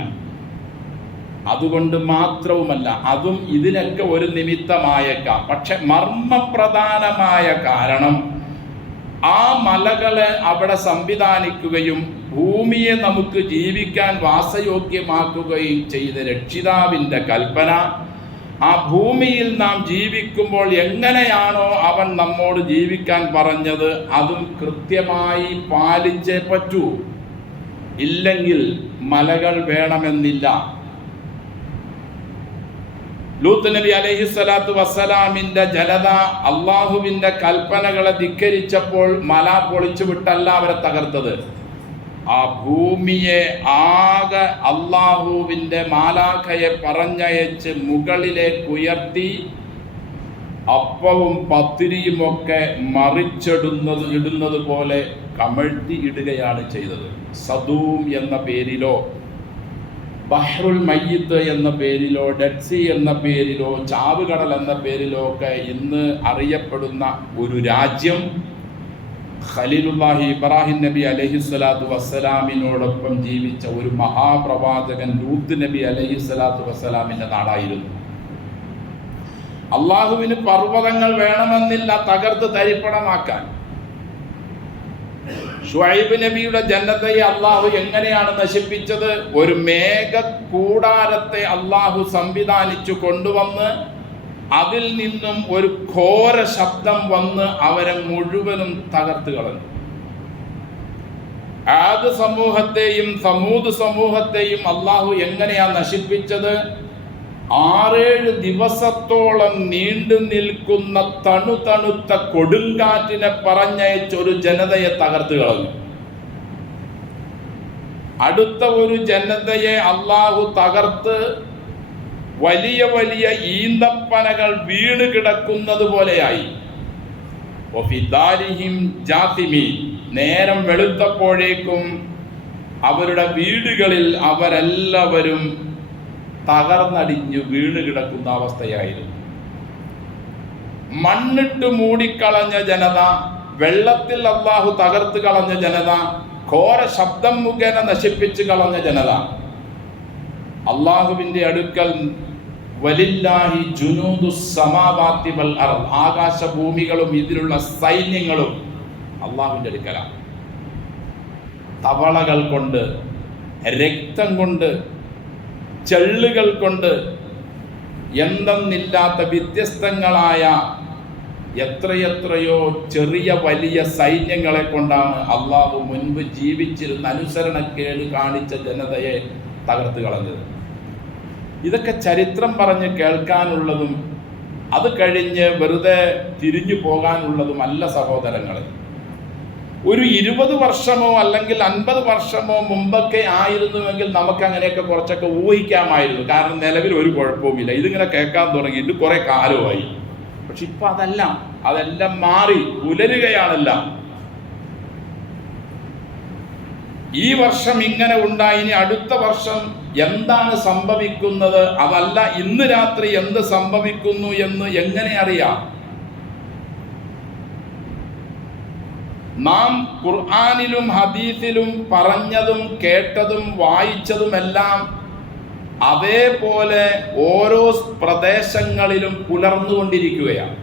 അതുകൊണ്ട് മാത്രവുമല്ല, അതും ഇതിനൊക്കെ ഒരു നിമിത്തമായേക്കാം. പക്ഷെ മർമ്മപ്രധാനമായ കാരണം ആ മലകളെ അവിടെ സംവിധാനിക്കുകയും ഭൂമിയെ നമുക്ക് ജീവിക്കാൻ വാസയോഗ്യമാക്കുകയും ചെയ്ത രക്ഷിതാവിൻ്റെ കൽപ്പന, ആ ഭൂമിയിൽ നാം ജീവിക്കുമ്പോൾ എങ്ങനെയാണോ അവൻ നമ്മോട് ജീവിക്കാൻ പറഞ്ഞത് അതും കൃത്യമായി പാലിച്ചേ പറ്റൂ. ഇല്ലെങ്കിൽ മലകൾ വേണമെന്നില്ല. ലൂത്ത് നബി അലൈഹിസ്സലാത്തു വസ്സലാമിന്റെ ജനത അള്ളാഹുവിന്റെ കൽപ്പനകളെ ധിക്കരിച്ചപ്പോൾ മല പൊളിച്ചു വിട്ടല്ല അവരെ തകർത്തത്. ആ ഭൂമിയെ ആകെ അള്ളാഹുവിന്റെ മാലാഖയെ പറഞ്ഞയച്ച് മുകളിലേക്ക് ഉയർത്തി അപ്പവും പത്തിരിയും ഒക്കെ ഇടുന്നത് പോലെ കമഴ്ത്തി ഇടുകയാണ് ചെയ്തത്. സദൂം എന്ന പേരിലോ ബഹ്റുൽ മയ്യിത്ത് എന്ന പേരിലോ ഡെഡ് സീ എന്ന പേരിലോ ചാവുകടൽ എന്ന പേരിലോ ഒക്കെ ഇന്ന് അറിയപ്പെടുന്ന ഒരു രാജ്യം ഖലീലുല്ലാഹി ഇബ്രാഹിം നബി അലൈഹിസ്സലാത്തു വസ്സലാമിനോടൊപ്പം ജീവിച്ച ഒരു മഹാപ്രവാചകൻ ലൂത്ത് നബി അലൈഹിസ്സലാത്തു വസ്സലാമിൻ്റെ നാടായിരുന്നു. അള്ളാഹുവിന് പർവ്വതങ്ങൾ വേണമെന്നില്ല തകർത്ത് തരിപ്പണമാക്കാൻ. ശുഐബ് നബിയുടെ ജനതയെ അള്ളാഹു എങ്ങനെയാണ് നശിപ്പിച്ചത്? ഒരു മേഘക്കൂടാരത്തെ അള്ളാഹു സംവിധാനിച്ചു കൊണ്ടുവന്ന് അതിൽ നിന്നും ഒരു ഘോര ശബ്ദം വന്ന് അവരെ മുഴുവനും തകർത്ത് കളഞ്ഞു. ആദ് സമൂഹത്തെയും സമൂദ് സമൂഹത്തെയും അള്ളാഹു എങ്ങനെയാ നശിപ്പിച്ചത്? 6-7 ദിവസത്തോളം നീണ്ടു നിൽക്കുന്ന തണുത്ത കൊടുങ്കാറ്റിനെ പറഞ്ഞയച്ചൊരു ജനതയെ തകർത്ത് കളഞ്ഞു. അടുത്ത ഒരു ജനതയെ അള്ളാഹു തകർത്ത് വലിയ വലിയ ഈന്തപ്പനകൾ വീണ് കിടക്കുന്നത് പോലെയായി. നേരം വെളുത്തപ്പോഴേക്കും അവരുടെ വീടുകളിൽ അവരെല്ലാവരും തകർന്നടിഞ്ഞു വീണ് കിടക്കുന്ന അവസ്ഥയായിരുന്നു. മണ്ണിട്ട് മൂടിക്കളഞ്ഞ ജനത, വെള്ളത്തിൽ അള്ളാഹു തകർത്ത് കളഞ്ഞ ജനത, ഘോര ശബ്ദം മുഖേന നശിപ്പിച്ച് കളഞ്ഞ ജനത. അള്ളാഹുവിൻ്റെ അടുക്കൽ വലില്ലാഹി ജുനൂദുസ് സമാവാതി വൽ അർദ്, ആകാശഭൂമികളും ഇതിലുള്ള സൈന്യങ്ങളും അള്ളാഹുവിൻ്റെ അടുക്കലാണ്. തവളകൾ കൊണ്ട്, രക്തം കൊണ്ട്, ചെള്ളുകൾ കൊണ്ട്, എന്തെന്നില്ലാത്ത വ്യത്യസ്തങ്ങളായ എത്രയെത്രയോ ചെറിയ വലിയ സൈന്യങ്ങളെ കൊണ്ടാണ് അള്ളാഹു മുൻപ് ജീവിച്ചിരുന്ന അനുസരണക്കേട് കാണിച്ച ജനതയെ തകർത്ത് കളഞ്ഞത്. ഇതൊക്കെ ചരിത്രം പറഞ്ഞ് കേൾക്കാനുള്ളതും അത് കഴിഞ്ഞ് വെറുതെ തിരിഞ്ഞു പോകാനുള്ളതുമല്ല സഹോദരങ്ങളെ. ഒരു 20 വർഷമോ അല്ലെങ്കിൽ 50 വർഷമോ മുമ്പൊക്കെ ആയിരുന്നുവെങ്കിൽ നമുക്ക് അങ്ങനെയൊക്കെ കുറച്ചൊക്കെ ഊഹിക്കാമായിരുന്നു. കാരണം നിലവിൽ ഒരു കുഴപ്പവുമില്ല. ഇതിങ്ങനെ കേൾക്കാൻ തുടങ്ങിയിട്ട് കുറെ കാലമായി. പക്ഷെ ഇപ്പൊ അതെല്ലാം മാറി പുലരുകയാണല്ല. ഈ വർഷം ഇങ്ങനെ ഉണ്ടായി, ഇനി അടുത്ത വർഷം എന്താണ് സംഭവിക്കുന്നത്, അതല്ല ഇന്ന് രാത്രി എന്ത് സംഭവിക്കുന്നു എന്ന് എങ്ങനെ അറിയാം? നാം ഖുർആനിലും ഹദീസിലും പറഞ്ഞതും കേട്ടതും വായിച്ചതുമെല്ലാം അതേപോലെ ഓരോ പ്രദേശങ്ങളിലും പുലർന്നുകൊണ്ടിരിക്കുകയാണ്.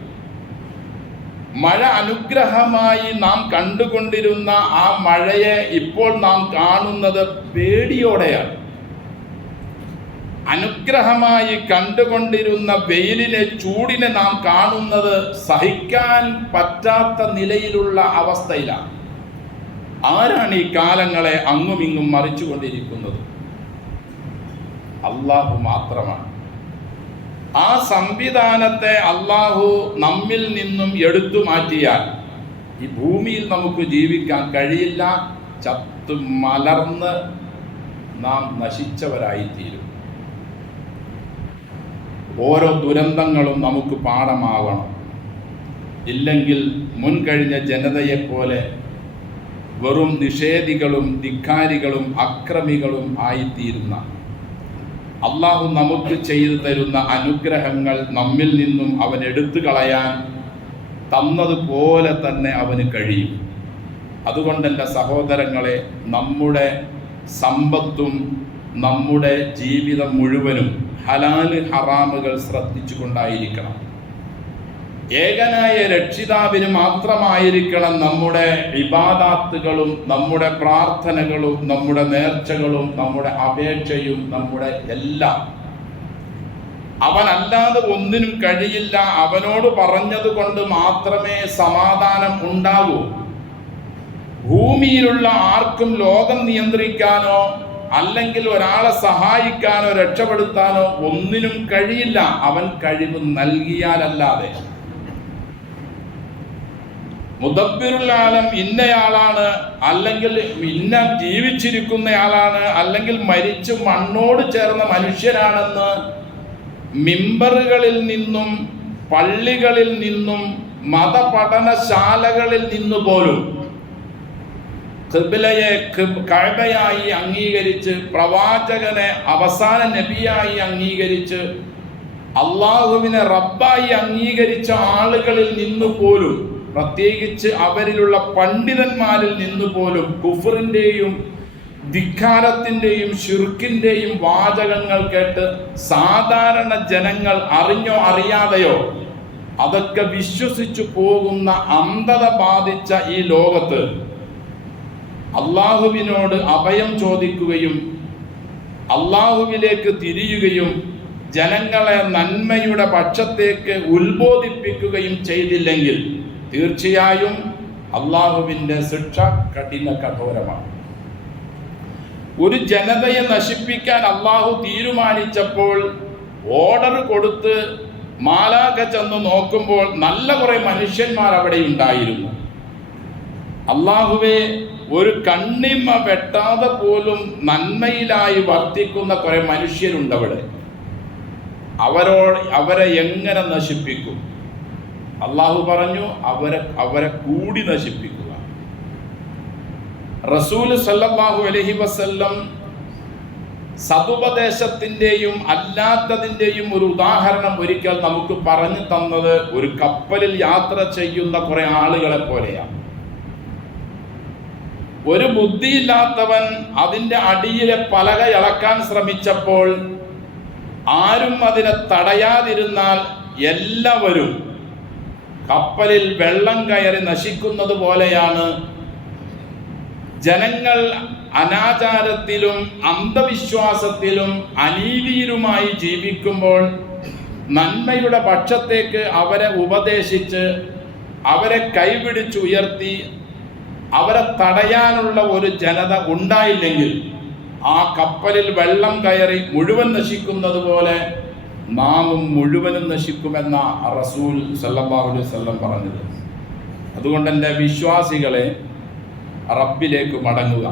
മഴ അനുഗ്രഹമായി നാം കണ്ടുകൊണ്ടിരുന്ന ആ മഴയെ ഇപ്പോൾ നാം കാണുന്നത് പേടിയോടെയാണ്. അനുഗ്രഹമായി കണ്ടുകൊണ്ടിരുന്ന വെയിലിനെ, ചൂടിനെ നാം കാണുന്നത് സഹിക്കാൻ പറ്റാത്ത നിലയിലുള്ള അവസ്ഥയിലാണ്. ആരാണ് ഈ കാലങ്ങളെ അങ്ങുമിങ്ങും മറിച്ചുകൊണ്ടിരിക്കുന്നത്? അള്ളാഹു മാത്രമാണ്. ആ സംവിധാനത്തെ അള്ളാഹു നമ്മിൽ നിന്നും എടുത്തു മാറ്റിയാൽ ഈ ഭൂമിയിൽ നമുക്ക് ജീവിക്കാൻ കഴിയില്ല. ചത്തു മലർന്ന് നാം നശിച്ചവരായിത്തീരും. ഓരോ ദുരന്തങ്ങളും നമുക്ക് പാഠമാവണം. ഇല്ലെങ്കിൽ മുൻകഴിഞ്ഞ ജനതയെപ്പോലെ വെറും നിഷേധികളും ധിക്കാരികളും അക്രമികളും ആയിത്തീരുന്ന, അള്ളാഹു നമുക്ക് ചെയ്തു തരുന്ന അനുഗ്രഹങ്ങൾ നമ്മിൽ നിന്നും അവൻ എടുത്തു കളയാൻ തന്നതുപോലെ തന്നെ അവന് കഴിയും. അതുകൊണ്ട് എൻ്റെ സഹോദരങ്ങളെ, നമ്മുടെ സമ്പത്തും നമ്മുടെ ജീവിതം മുഴുവനും ഹലാല് ഹറാമുകൾ ശ്രദ്ധിച്ചു കൊണ്ടായിരിക്കണം. ഏകനായ രക്ഷിതാവിന് മാത്രമായിരിക്കണം നമ്മുടെ ഇബാദാത്തുകളും നമ്മുടെ പ്രാർത്ഥനകളും നമ്മുടെ നേർച്ചകളും നമ്മുടെ അപേക്ഷയും നമ്മുടെ എല്ലാം. അവനല്ലാതെ ഒന്നിനും കഴിയില്ല. അവനോട് പറഞ്ഞത് കൊണ്ട് മാത്രമേ സമാധാനം ഉണ്ടാകൂ. ഭൂമിയിലുള്ള ആർക്കും ലോകം നിയന്ത്രിക്കാനോ അല്ലെങ്കിൽ ഒരാളെ സഹായിക്കാനോ രക്ഷപ്പെടുത്താനോ ഒന്നിനും കഴിയില്ല, അവൻ കഴിവ് നൽകിയാലല്ലാതെ. മുദബ്ബിറുൽ ആലം ഇന്നയാളാണ്, അല്ലെങ്കിൽ ഇന്ന ജീവിച്ചിരിക്കുന്നയാളാണ്, അല്ലെങ്കിൽ മരിച്ച് മണ്ണോട് ചേർന്ന മനുഷ്യരാണെന്ന് മിമ്പറുകളിൽ നിന്നും പള്ളികളിൽ നിന്നും മതപഠനശാലകളിൽ നിന്നു പോലും ഖിബ്ലയെ കഅബയായി അംഗീകരിച്ച്, പ്രവാചകനെ അവസാന നബിയായി അംഗീകരിച്ച്, അള്ളാഹുവിനെ റബ്ബായി അംഗീകരിച്ച ആളുകളിൽ നിന്നു പോലും, പ്രത്യേകിച്ച് അവരിലുള്ള പണ്ഡിതന്മാരിൽ നിന്നു പോലും കുഫറിന്റെയും ധിക്കാരത്തിന്റെയും ശിർക്കിന്റെയും വാചകങ്ങൾ കേട്ട് സാധാരണ ജനങ്ങൾ അറിഞ്ഞോ അറിയാതെയോ അതൊക്കെ വിശ്വസിച്ചു പോകുന്ന അന്ധത ബാധിച്ച ഈ ലോകത്ത് അള്ളാഹുവിനോട് അഭയം ചോദിക്കുകയും അള്ളാഹുവിലേക്ക് തിരിയുകയും ജനങ്ങളെ നന്മയുടെ പക്ഷത്തേക്ക് ഉത്ബോധിപ്പിക്കുകയും ചെയ്തില്ലെങ്കിൽ തീർച്ചയായും അള്ളാഹുവിൻ്റെ ശിക്ഷ കഠോരമാണ്. ഒരു ജനതയെ നശിപ്പിക്കാൻ അള്ളാഹു തീരുമാനിച്ചപ്പോൾ ഓർഡർ കൊടുത്ത് മാലാഖ ചെന്ന് നോക്കുമ്പോൾ നല്ല കുറെ മനുഷ്യന്മാർ അവിടെ ഉണ്ടായിരുന്നു. അള്ളാഹുവെ, ഒരു കണ്ണിമ വെട്ടാതെ പോലും നന്മയിലായി വർത്തിക്കുന്ന കുറെ മനുഷ്യരുണ്ട് അവിടെ. അവരെ എങ്ങനെ നശിപ്പിക്കും? അള്ളാഹു പറഞ്ഞു, അവരെ കൂടി നശിപ്പിക്കുക. റസൂല് സല്ലല്ലാഹു അലൈഹി വസല്ലം സതുപദേശത്തിൻ്റെയും അല്ലാത്തതിൻ്റെയും ഒരു ഉദാഹരണം ഒരിക്കൽ നമുക്ക് പറഞ്ഞു തന്നത് ഒരു കപ്പലിൽ യാത്ര ചെയ്യുന്ന കുറെ ആളുകളെ പോലെയാണ്. ഒരു ബുദ്ധിയില്ലാത്തവൻ അതിൻ്റെ അടിയിലെ പലക ഇളക്കാൻ ശ്രമിച്ചപ്പോൾ ആരും അതിനെ തടയാതിരുന്നാൽ എല്ലാവരും കപ്പലിൽ വെള്ളം കയറി നശിക്കുന്നത് പോലെയാണ്. ജനങ്ങൾ അനാചാരത്തിലും അന്ധവിശ്വാസത്തിലും അനീതിയിലുമായി ജീവിക്കുമ്പോൾ നന്മയുടെ പക്ഷത്തേക്ക് അവരെ ഉപദേശിച്ച് അവരെ കൈപിടിച്ചുയർത്തി അവരെ തടയാനുള്ള ഒരു ജനത ഉണ്ടായില്ലെങ്കിൽ ആ കപ്പലിൽ വെള്ളം കയറി മുഴുവൻ നശിക്കുന്നത് പോലെ നാമും മുഴുവനും നശിക്കുമെന്ന റസൂൽ സല്ലല്ലാഹു അലൈഹി വസല്ലം പറഞ്ഞത്. അതുകൊണ്ട് എൻ്റെ വിശ്വാസികളെ, റബ്ബിലേക്ക് മടങ്ങുക.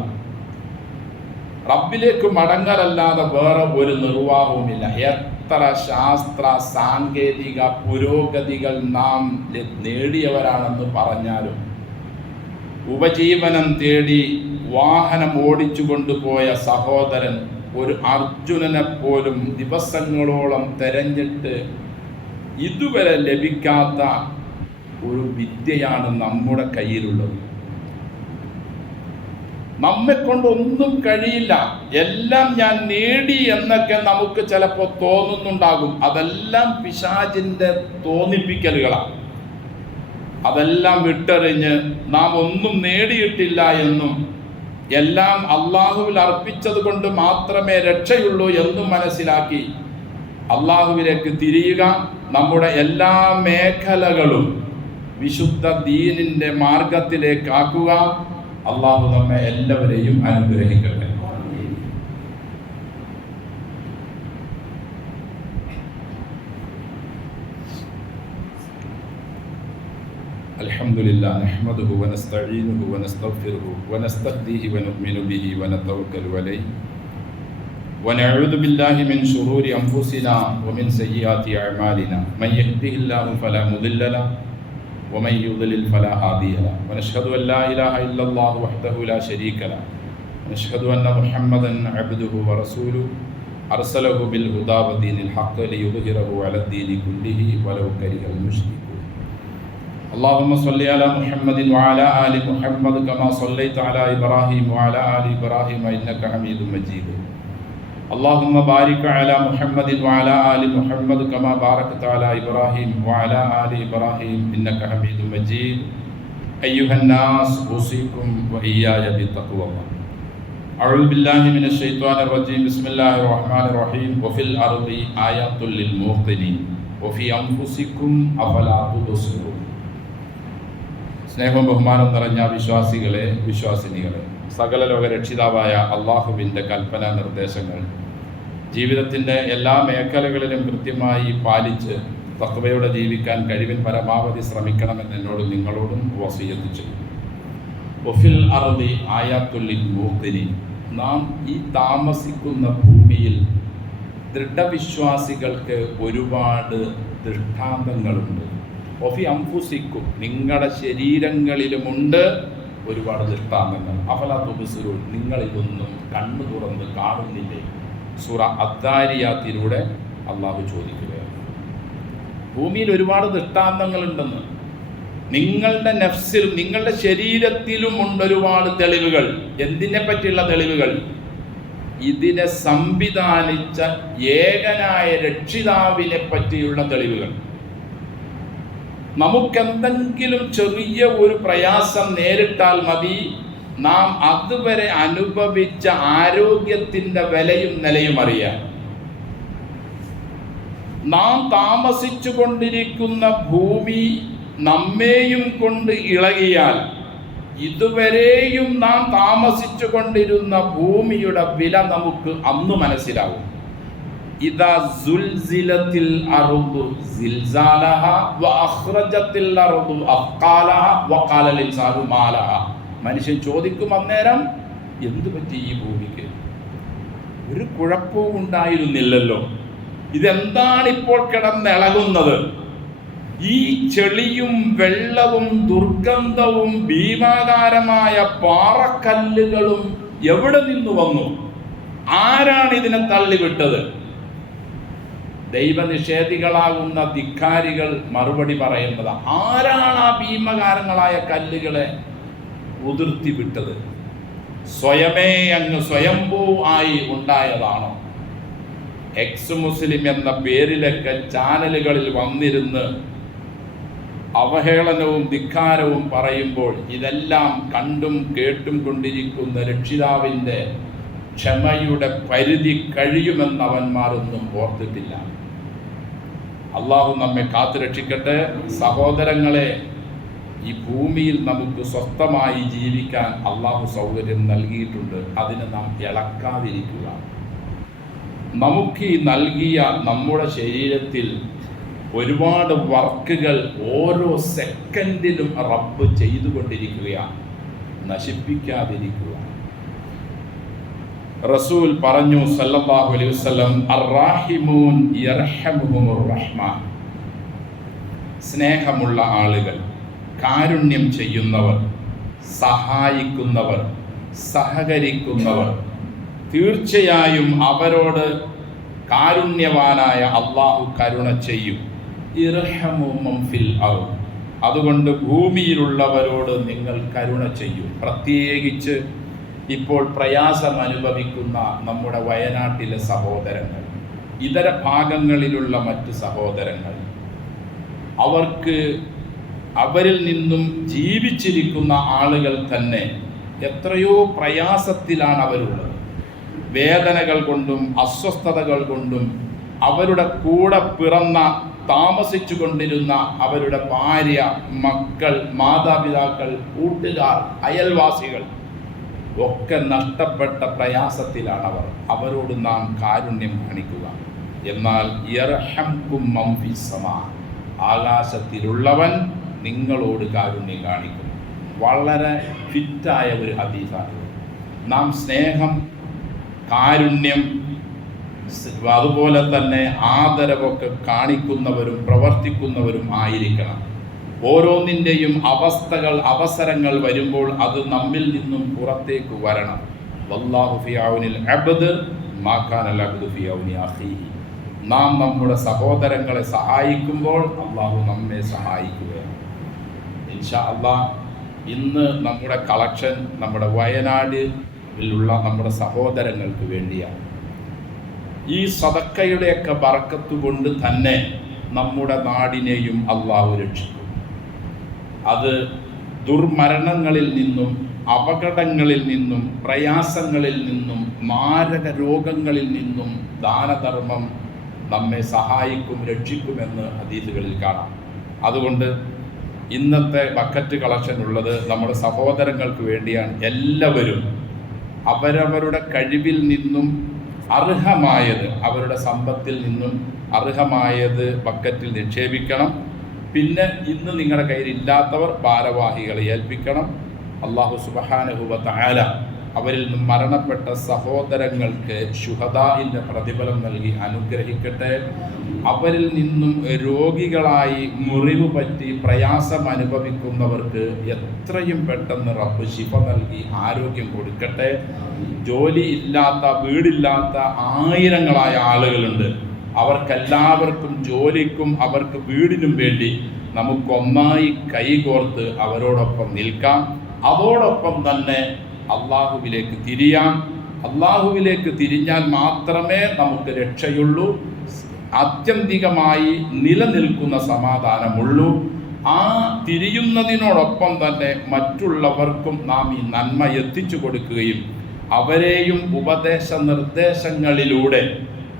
റബ്ബിലേക്ക് മടങ്ങലല്ലാതെ വേറെ ഒരു നിർവാഹവുമില്ല. എത്ര ശാസ്ത്ര സാങ്കേതിക പുരോഗതികൾ നാം നേടിയവരാണെന്ന് പറഞ്ഞാലും ഉപജീവനം തേടി വാഹനം ഓടിച്ചു കൊണ്ടുപോയ സഹോദരൻ ഒരു അർജുനനെ പോലും ദിവസങ്ങളോളം തെരഞ്ഞിട്ട് ഇതുവരെ ലഭിക്കാത്ത ഒരു വിദ്യയാണ് നമ്മുടെ കയ്യിലുള്ളത്. നമ്മെ കൊണ്ടൊന്നും കഴിയില്ല, എല്ലാം ഞാൻ നേടി എന്നൊക്കെ നമുക്ക് ചിലപ്പോൾ തോന്നുന്നുണ്ടാകും. അതെല്ലാം പിശാചിൻ്റെ തോന്നിപ്പിക്കലുകളാണ്. അതെല്ലാം വിട്ടെറിഞ്ഞ് നാം ഒന്നും നേടിയിട്ടില്ല എന്നും എല്ലാം അള്ളാഹുവിൽ അർപ്പിച്ചത് കൊണ്ട് മാത്രമേ രക്ഷയുള്ളൂ എന്നും മനസ്സിലാക്കി അള്ളാഹുവിലേക്ക് തിരിയുക. നമ്മുടെ എല്ലാ മേഖലകളും വിശുദ്ധ ദീനിൻ്റെ മാർഗത്തിലേക്കാക്കുക. അള്ളാഹു നമ്മെ എല്ലാവരെയും അനുഗ്രഹിക്കട്ടെ. الحمد لله نحمده ونستعينه ونستغفره ونستهديه ونؤمن به ونتوكل عليه ونعوذ بالله من شرور أنفسنا ومن سيئات أعمالنا من يهده الله فلا مضل له ومن يضلل فلا هادي له ونشهد أن لا إله إلا الله وحده لا شريك له ونشهد أن محمدا عبده ورسوله أرسله بالهدى ودين الحق ليظهره على الدين كله ولو كره المشركون اللهم صل على محمد وعلى آل محمد كما صليت على إبراهيم وعلى آل إبراهيم إنك حميد مجيد اللهم بارك على محمد وعلى آل محمد كما باركت على إبراهيم وعلى آل إبراهيم إنك حميد مجيد أيها الناس أوصيكم وإياي بتقوى الله أعوذ بالله من الشيطان الرجيم بسم الله الرحمن الرحيم وفي الأرض آيات للموقنين وفي أنفسكم أفلا تبصرون സ്നേഹവും ബഹുമാനം നിറഞ്ഞ വിശ്വാസികളെ, വിശ്വാസിനികളെ, സകല ലോക രക്ഷിതാവായ അള്ളാഹുവിൻ്റെ കൽപ്പന നിർദ്ദേശങ്ങൾ ജീവിതത്തിൻ്റെ എല്ലാ മേഖലകളിലും കൃത്യമായി പാലിച്ച് തഖ്വയോടെ ജീവിക്കാൻ കഴിവിൻ പരമാവധി ശ്രമിക്കണമെന്ന് എന്നോടും നിങ്ങളോടും വസിയ്യത്ത് ചെയ്യും. വഫിൽ അർളി ആയാത്തുൽ ലിൽ മൂഖിനീൻ, നാം ഈ താമസിക്കുന്ന ഭൂമിയിൽ ദൃഢവിശ്വാസികൾക്ക് ഒരുപാട് ദൃഷ്ടാന്തങ്ങളുണ്ട്. വഫി അൻഫുസിക്കും, നിങ്ങളുടെ ശരീരങ്ങളിലുമുണ്ട് ഒരുപാട് ദൃഷ്ടാന്തങ്ങൾ. അഫലാ തുബ്സിറൂൻ, നിങ്ങളിതൊന്നും കണ്ണു തുറന്ന് കാണുന്നില്ലേ? സൂറ അദ്ദാരിയാത്തിലൂടെ അള്ളാഹു ചോദിക്കുകയാണ്. ഭൂമിയിൽ ഒരുപാട് ദൃഷ്ടാന്തങ്ങളുണ്ടെന്ന്. നിങ്ങളുടെ നഫ്സിലും നിങ്ങളുടെ ശരീരത്തിലും ഉണ്ട് ഒരുപാട് തെളിവുകൾ. എന്തിനെ പറ്റിയുള്ള തെളിവുകൾ? ഇതിനെ സംവിധാനിച്ച ഏകനായ രക്ഷിതാവിനെ പറ്റിയുള്ള തെളിവുകൾ. നമുക്കെന്തെങ്കിലും ചെറിയ ഒരു പ്രയാസം നേരിട്ടാൽ മതി, നാം അതുവരെ അനുഭവിച്ച ആരോഗ്യത്തിൻ്റെ വിലയും നിലയും അറിയാൻ. നാം താമസിച്ചു കൊണ്ടിരിക്കുന്ന ഭൂമി നമ്മെയും കൊണ്ട് ഇളകിയാൽ ഇതുവരെയും നാം താമസിച്ചു കൊണ്ടിരുന്ന ഭൂമിയുടെ വില നമുക്ക് അന്ന് മനസ്സിലാവും. ഇദാ സുൽസിലത്തിൽ അർദു സിൽസാലഹ വഅഖ്റജത്തിൽ അർദു അഖ്കാലഹ വഖാലൽ ഇൻസാനു മാലഹ. മനുഷ്യൻ ചോദിക്കും അന്നേരം, എന്തു പറ്റി ഈ ഭൂമിക്ക്? ഒരു കുഴപ്പവും ഉണ്ടായിരുന്നില്ലല്ലോ, ഇതെന്താണ് ഇപ്പോൾ കിടന്നിളകുന്നത്? ഈ ചെളിയും വെള്ളവും ദുർഗന്ധവും ഭീമാകാരമായ പാറക്കല്ലുകളും എവിടെ നിന്ന് വന്നു? ആരാണ് ഇതിനെ തള്ളിവിട്ടത്? ദൈവനിഷേധികളാകുന്ന ധിക്കാരികൾ മറുപടി പറയുന്നത്, ആരാണ് ആ ഭീമകാരങ്ങളായ കല്ലുകളെ ഉതിർത്തി വിട്ടത്? സ്വയമേ അങ്ങ് സ്വയംഭൂ ആയി ഉണ്ടായതാണോ? എക്സ് മുസ്ലിം എന്ന പേരിലൊക്കെ ചാനലുകളിൽ വന്നിരുന്ന് അവഹേളനവും ധിക്കാരവും പറയുമ്പോൾ ഇതെല്ലാം കണ്ടും കേട്ടും കൊണ്ടിരിക്കുന്ന രക്ഷിതാവിൻ്റെ ക്ഷമയുടെ പരിധി കഴിയുമെന്ന് അവന്മാരൊന്നും ഓർത്തിട്ടില്ല. അള്ളാഹു നമ്മെ കാത്തുരക്ഷിക്കട്ടെ. സഹോദരങ്ങളെ, ഈ ഭൂമിയിൽ നമുക്ക് സ്വസ്ഥമായി ജീവിക്കാൻ അള്ളാഹു സൗകര്യം നൽകിയിട്ടുണ്ട്. അതിന് നാം ഇളക്കാതിരിക്കുക. നമുക്ക് ഈ നൽകിയ നമ്മുടെ ശരീരത്തിൽ ഒരുപാട് വർക്കുകൾ ഓരോ സെക്കൻഡിലും റബ്ബ് ചെയ്തുകൊണ്ടിരിക്കുകയാണ്. നശിപ്പിക്കാതിരിക്കുക. റസൂൽ പറഞ്ഞു സല്ലല്ലാഹു അലൈഹി വസല്ലം, അർറാഹിമൂൻ യർഹമുഹുമുർ റഹ്മാൻ. സ്നേഹമുള്ള ആളുകൾ, കാരുണ്യം ചെയ്യുന്നവർ, സഹായിക്കുന്നവർ, സഹകരിക്കുന്നവർ, തീർച്ചയായും അവരോട് കാരുണ്യവാനായ അള്ളാഹു കരുണ ചെയ്യും. ഇർഹമു മൻ ഫിൽ അർദ്, അതുകൊണ്ട് ഭൂമിയിലുള്ളവരോട് നിങ്ങൾ കരുണ ചെയ്യും. പ്രത്യേകിച്ച് ഇപ്പോൾ പ്രയാസം അനുഭവിക്കുന്ന നമ്മുടെ വയനാട്ടിലെ സഹോദരങ്ങൾ, ഇതര ഭാഗങ്ങളിലുള്ള മറ്റ് സഹോദരങ്ങൾ, അവരിൽ നിന്നും ജീവിച്ചിരിക്കുന്ന ആളുകൾ തന്നെ എത്രയോ പ്രയാസത്തിലാണ് അവരുള്ളത്. വേദനകൾ കൊണ്ടും അസ്വസ്ഥതകൾ കൊണ്ടും അവരുടെ കൂടെ പിറന്ന താമസിച്ചു കൊണ്ടിരുന്ന അവരുടെ ഭാര്യ, മക്കൾ, മാതാപിതാക്കൾ, കൂട്ടുകാർ, അയൽവാസികൾ ഒക്കെ നഷ്ടപ്പെട്ട പ്രയാസത്തിലാണ് അവരോട് നാം കാരുണ്യം കാണിക്കുക. എന്നാൽ യർഹംകും മൻ ഫിസ് സമാ, ആകാശത്തിലുള്ളവൻ നിങ്ങളോട് കാരുണ്യം കാണിക്കും. വളരെ ഫിറ്റായ ഒരു ഹദീസാണ്. നാം സ്നേഹം, കാരുണ്യം, അതുപോലെ തന്നെ ആദരവൊക്കെ കാണിക്കുന്നവരും പ്രവർത്തിക്കുന്നവരും ആയിരിക്കണം. ഓരോന്നിൻ്റെയും അവസരങ്ങൾ വരുമ്പോൾ അത് നമ്മിൽ നിന്നും പുറത്തേക്ക് വരണം. വല്ലാഹു ഫി ഔനിൽ അബ്ദ് മാ കാനൽ അബ്ദു ഫി ഔനി അഖീഹി. നാം നമ്മുടെ സഹോദരങ്ങളെ സഹായിക്കുമ്പോൾ അള്ളാഹു നമ്മെ സഹായിക്കുകയാണ്. ഇൻഷാ അല്ലാഹ് ഇന്ന് നമ്മുടെ കളക്ഷൻ നമ്മുടെ വയനാടിലുള്ള നമ്മുടെ സഹോദരങ്ങൾക്ക് വേണ്ടിയാണ്. ഈ സദക്കയുടെയൊക്കെ ബർക്കത്ത് കൊണ്ട് തന്നെ നമ്മുടെ നാടിനെയും അള്ളാഹു രക്ഷിക്കും. അത് ദുർമരണങ്ങളിൽ നിന്നും, അപകടങ്ങളിൽ നിന്നും, പ്രയാസങ്ങളിൽ നിന്നും, മാരക രോഗങ്ങളിൽ നിന്നും ദാനധർമ്മം നമ്മെ സഹായിക്കും, രക്ഷിക്കുമെന്ന് ഹദീസുകളിൽ കാണാം. അതുകൊണ്ട് ഇന്നത്തെ ബക്കറ്റ് കളക്ഷൻ ഉള്ളത് നമ്മുടെ സഹോദരങ്ങൾക്ക് വേണ്ടിയാണ്. എല്ലാവരും അവരവരുടെ കഴിവിൽ നിന്നും അർഹമായത്, അവരുടെ സമ്പത്തിൽ നിന്നും അർഹമായത് ബക്കറ്റിൽ നിക്ഷേപിക്കണം. പിന്നെ ഇന്ന് നിങ്ങളുടെ കയ്യിൽ ഇല്ലാത്തവർ ഭാരവാഹികളെ ഏൽപ്പിക്കണം. അല്ലാഹു സുബ്ഹാനഹു വ തആല അവരിൽ നിന്നും മരണപ്പെട്ട സഹോദരങ്ങൾക്ക് ശുഹദാഇന്റെ പ്രതിഫലം നൽകി അനുഗ്രഹിക്കട്ടെ. അവരിൽ നിന്നും രോഗികളായി മുറിവ് പറ്റി പ്രയാസം അനുഭവിക്കുന്നവർക്ക് എത്രയും പെട്ടെന്ന് റബ്ബ് ശിഫ നൽകി ആരോഗ്യം കൊടുക്കട്ടെ. ജോലി ഇല്ലാത്ത, വീടില്ലാത്ത ആയിരങ്ങളായ ആളുകളുണ്ട്. അവർക്കെല്ലാവർക്കും ജോലിക്കും അവർക്ക് വീടിനും വേണ്ടി നമുക്കൊന്നായി കൈകോർത്ത് അവരോടൊപ്പം നിൽക്കാം. അതോടൊപ്പം തന്നെ അള്ളാഹുവിലേക്ക് തിരിയാം. അള്ളാഹുവിലേക്ക് തിരിഞ്ഞാൽ മാത്രമേ നമുക്ക് രക്ഷയുള്ളൂ, ആത്യന്തികമായി നിലനിൽക്കുന്ന സമാധാനമുള്ളൂ. ആ തിരിയുന്നതിനോടൊപ്പം തന്നെ മറ്റുള്ളവർക്കും നാം ഈ നന്മ എത്തിച്ചു കൊടുക്കുകയും അവരെയും ഉപദേശ നിർദ്ദേശങ്ങളിലൂടെ,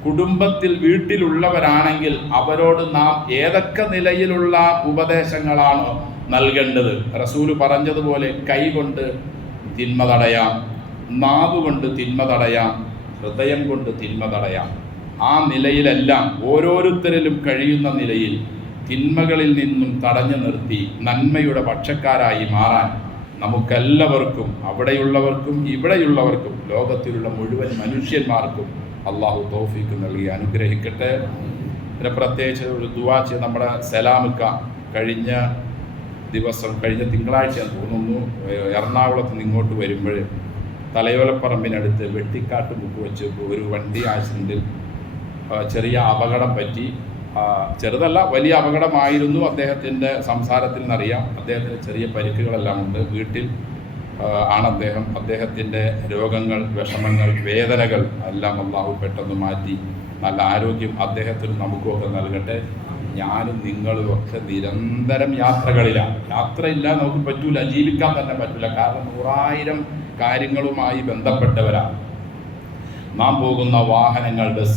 കുടുംബത്തിൽ വീട്ടിലുള്ളവരാണെങ്കിൽ അവരോട് നാം ഏതൊക്കെ നിലയിലുള്ള ഉപദേശങ്ങളാണോ നൽകേണ്ടത്, റസൂല് പറഞ്ഞതുപോലെ കൈകൊണ്ട് തിന്മ തടയാം, നാവ് കൊണ്ട് തിന്മ തടയാം, ഹൃദയം കൊണ്ട് തിന്മ തടയാം. ആ നിലയിലെല്ലാം ഓരോരുത്തരിലും കഴിയുന്ന നിലയിൽ തിന്മകളിൽ നിന്നും തടഞ്ഞു നിർത്തി നന്മയുടെ പക്ഷക്കാരായി മാറാൻ നമുക്കെല്ലാവർക്കും, അവിടെയുള്ളവർക്കും ഇവിടെയുള്ളവർക്കും ലോകത്തിലുള്ള മുഴുവൻ മനുഷ്യന്മാർക്കും അള്ളാഹു തൗഫീക്ക് നൽകി അനുഗ്രഹിക്കട്ടെ. പിന്നെ പ്രത്യേകിച്ച് ഒരു ദുആ ചെയ്ത് നമ്മുടെ സലാമിക്ക കഴിഞ്ഞ തിങ്കളാഴ്ച തോന്നുന്നു എറണാകുളത്ത് നിന്ന് ഇങ്ങോട്ട് വരുമ്പോൾ തലയോലപ്പറമ്പിനടുത്ത് വെട്ടിക്കാട്ട് മുക്ക് വെച്ച് ഒരു വണ്ടി ആക്സിഡൻറ്റിൽ ചെറിയ അപകടം പറ്റി. ചെറുതല്ല, വലിയ അപകടമായിരുന്നു. അദ്ദേഹത്തിൻ്റെ സംസാരത്തിൽ നിന്നറിയാം അദ്ദേഹത്തിന് ചെറിയ പരിക്കുകളെല്ലാം ഉണ്ട്. വീട്ടിൽ ആണ് അദ്ദേഹം. അദ്ദേഹത്തിൻ്റെ രോഗങ്ങൾ, വിഷമങ്ങൾ, വേദനകൾ എല്ലാം അല്ലാഹു പെട്ടെന്ന് മാറ്റി നല്ല ആരോഗ്യം അദ്ദേഹത്തിന് നമുക്കുമൊക്കെ നൽകട്ടെ. ഞാനും നിങ്ങളും ഒക്കെ നിരന്തരം യാത്രകളിലാണ്. യാത്രയില്ല നമുക്ക് പറ്റൂല, ജീവിക്കാൻ തന്നെ പറ്റൂല. കാരണം 100,000 കാര്യങ്ങളുമായി ബന്ധപ്പെട്ടവരാണ് നാം പോകുന്ന വാഹനങ്ങൾ, ബസ്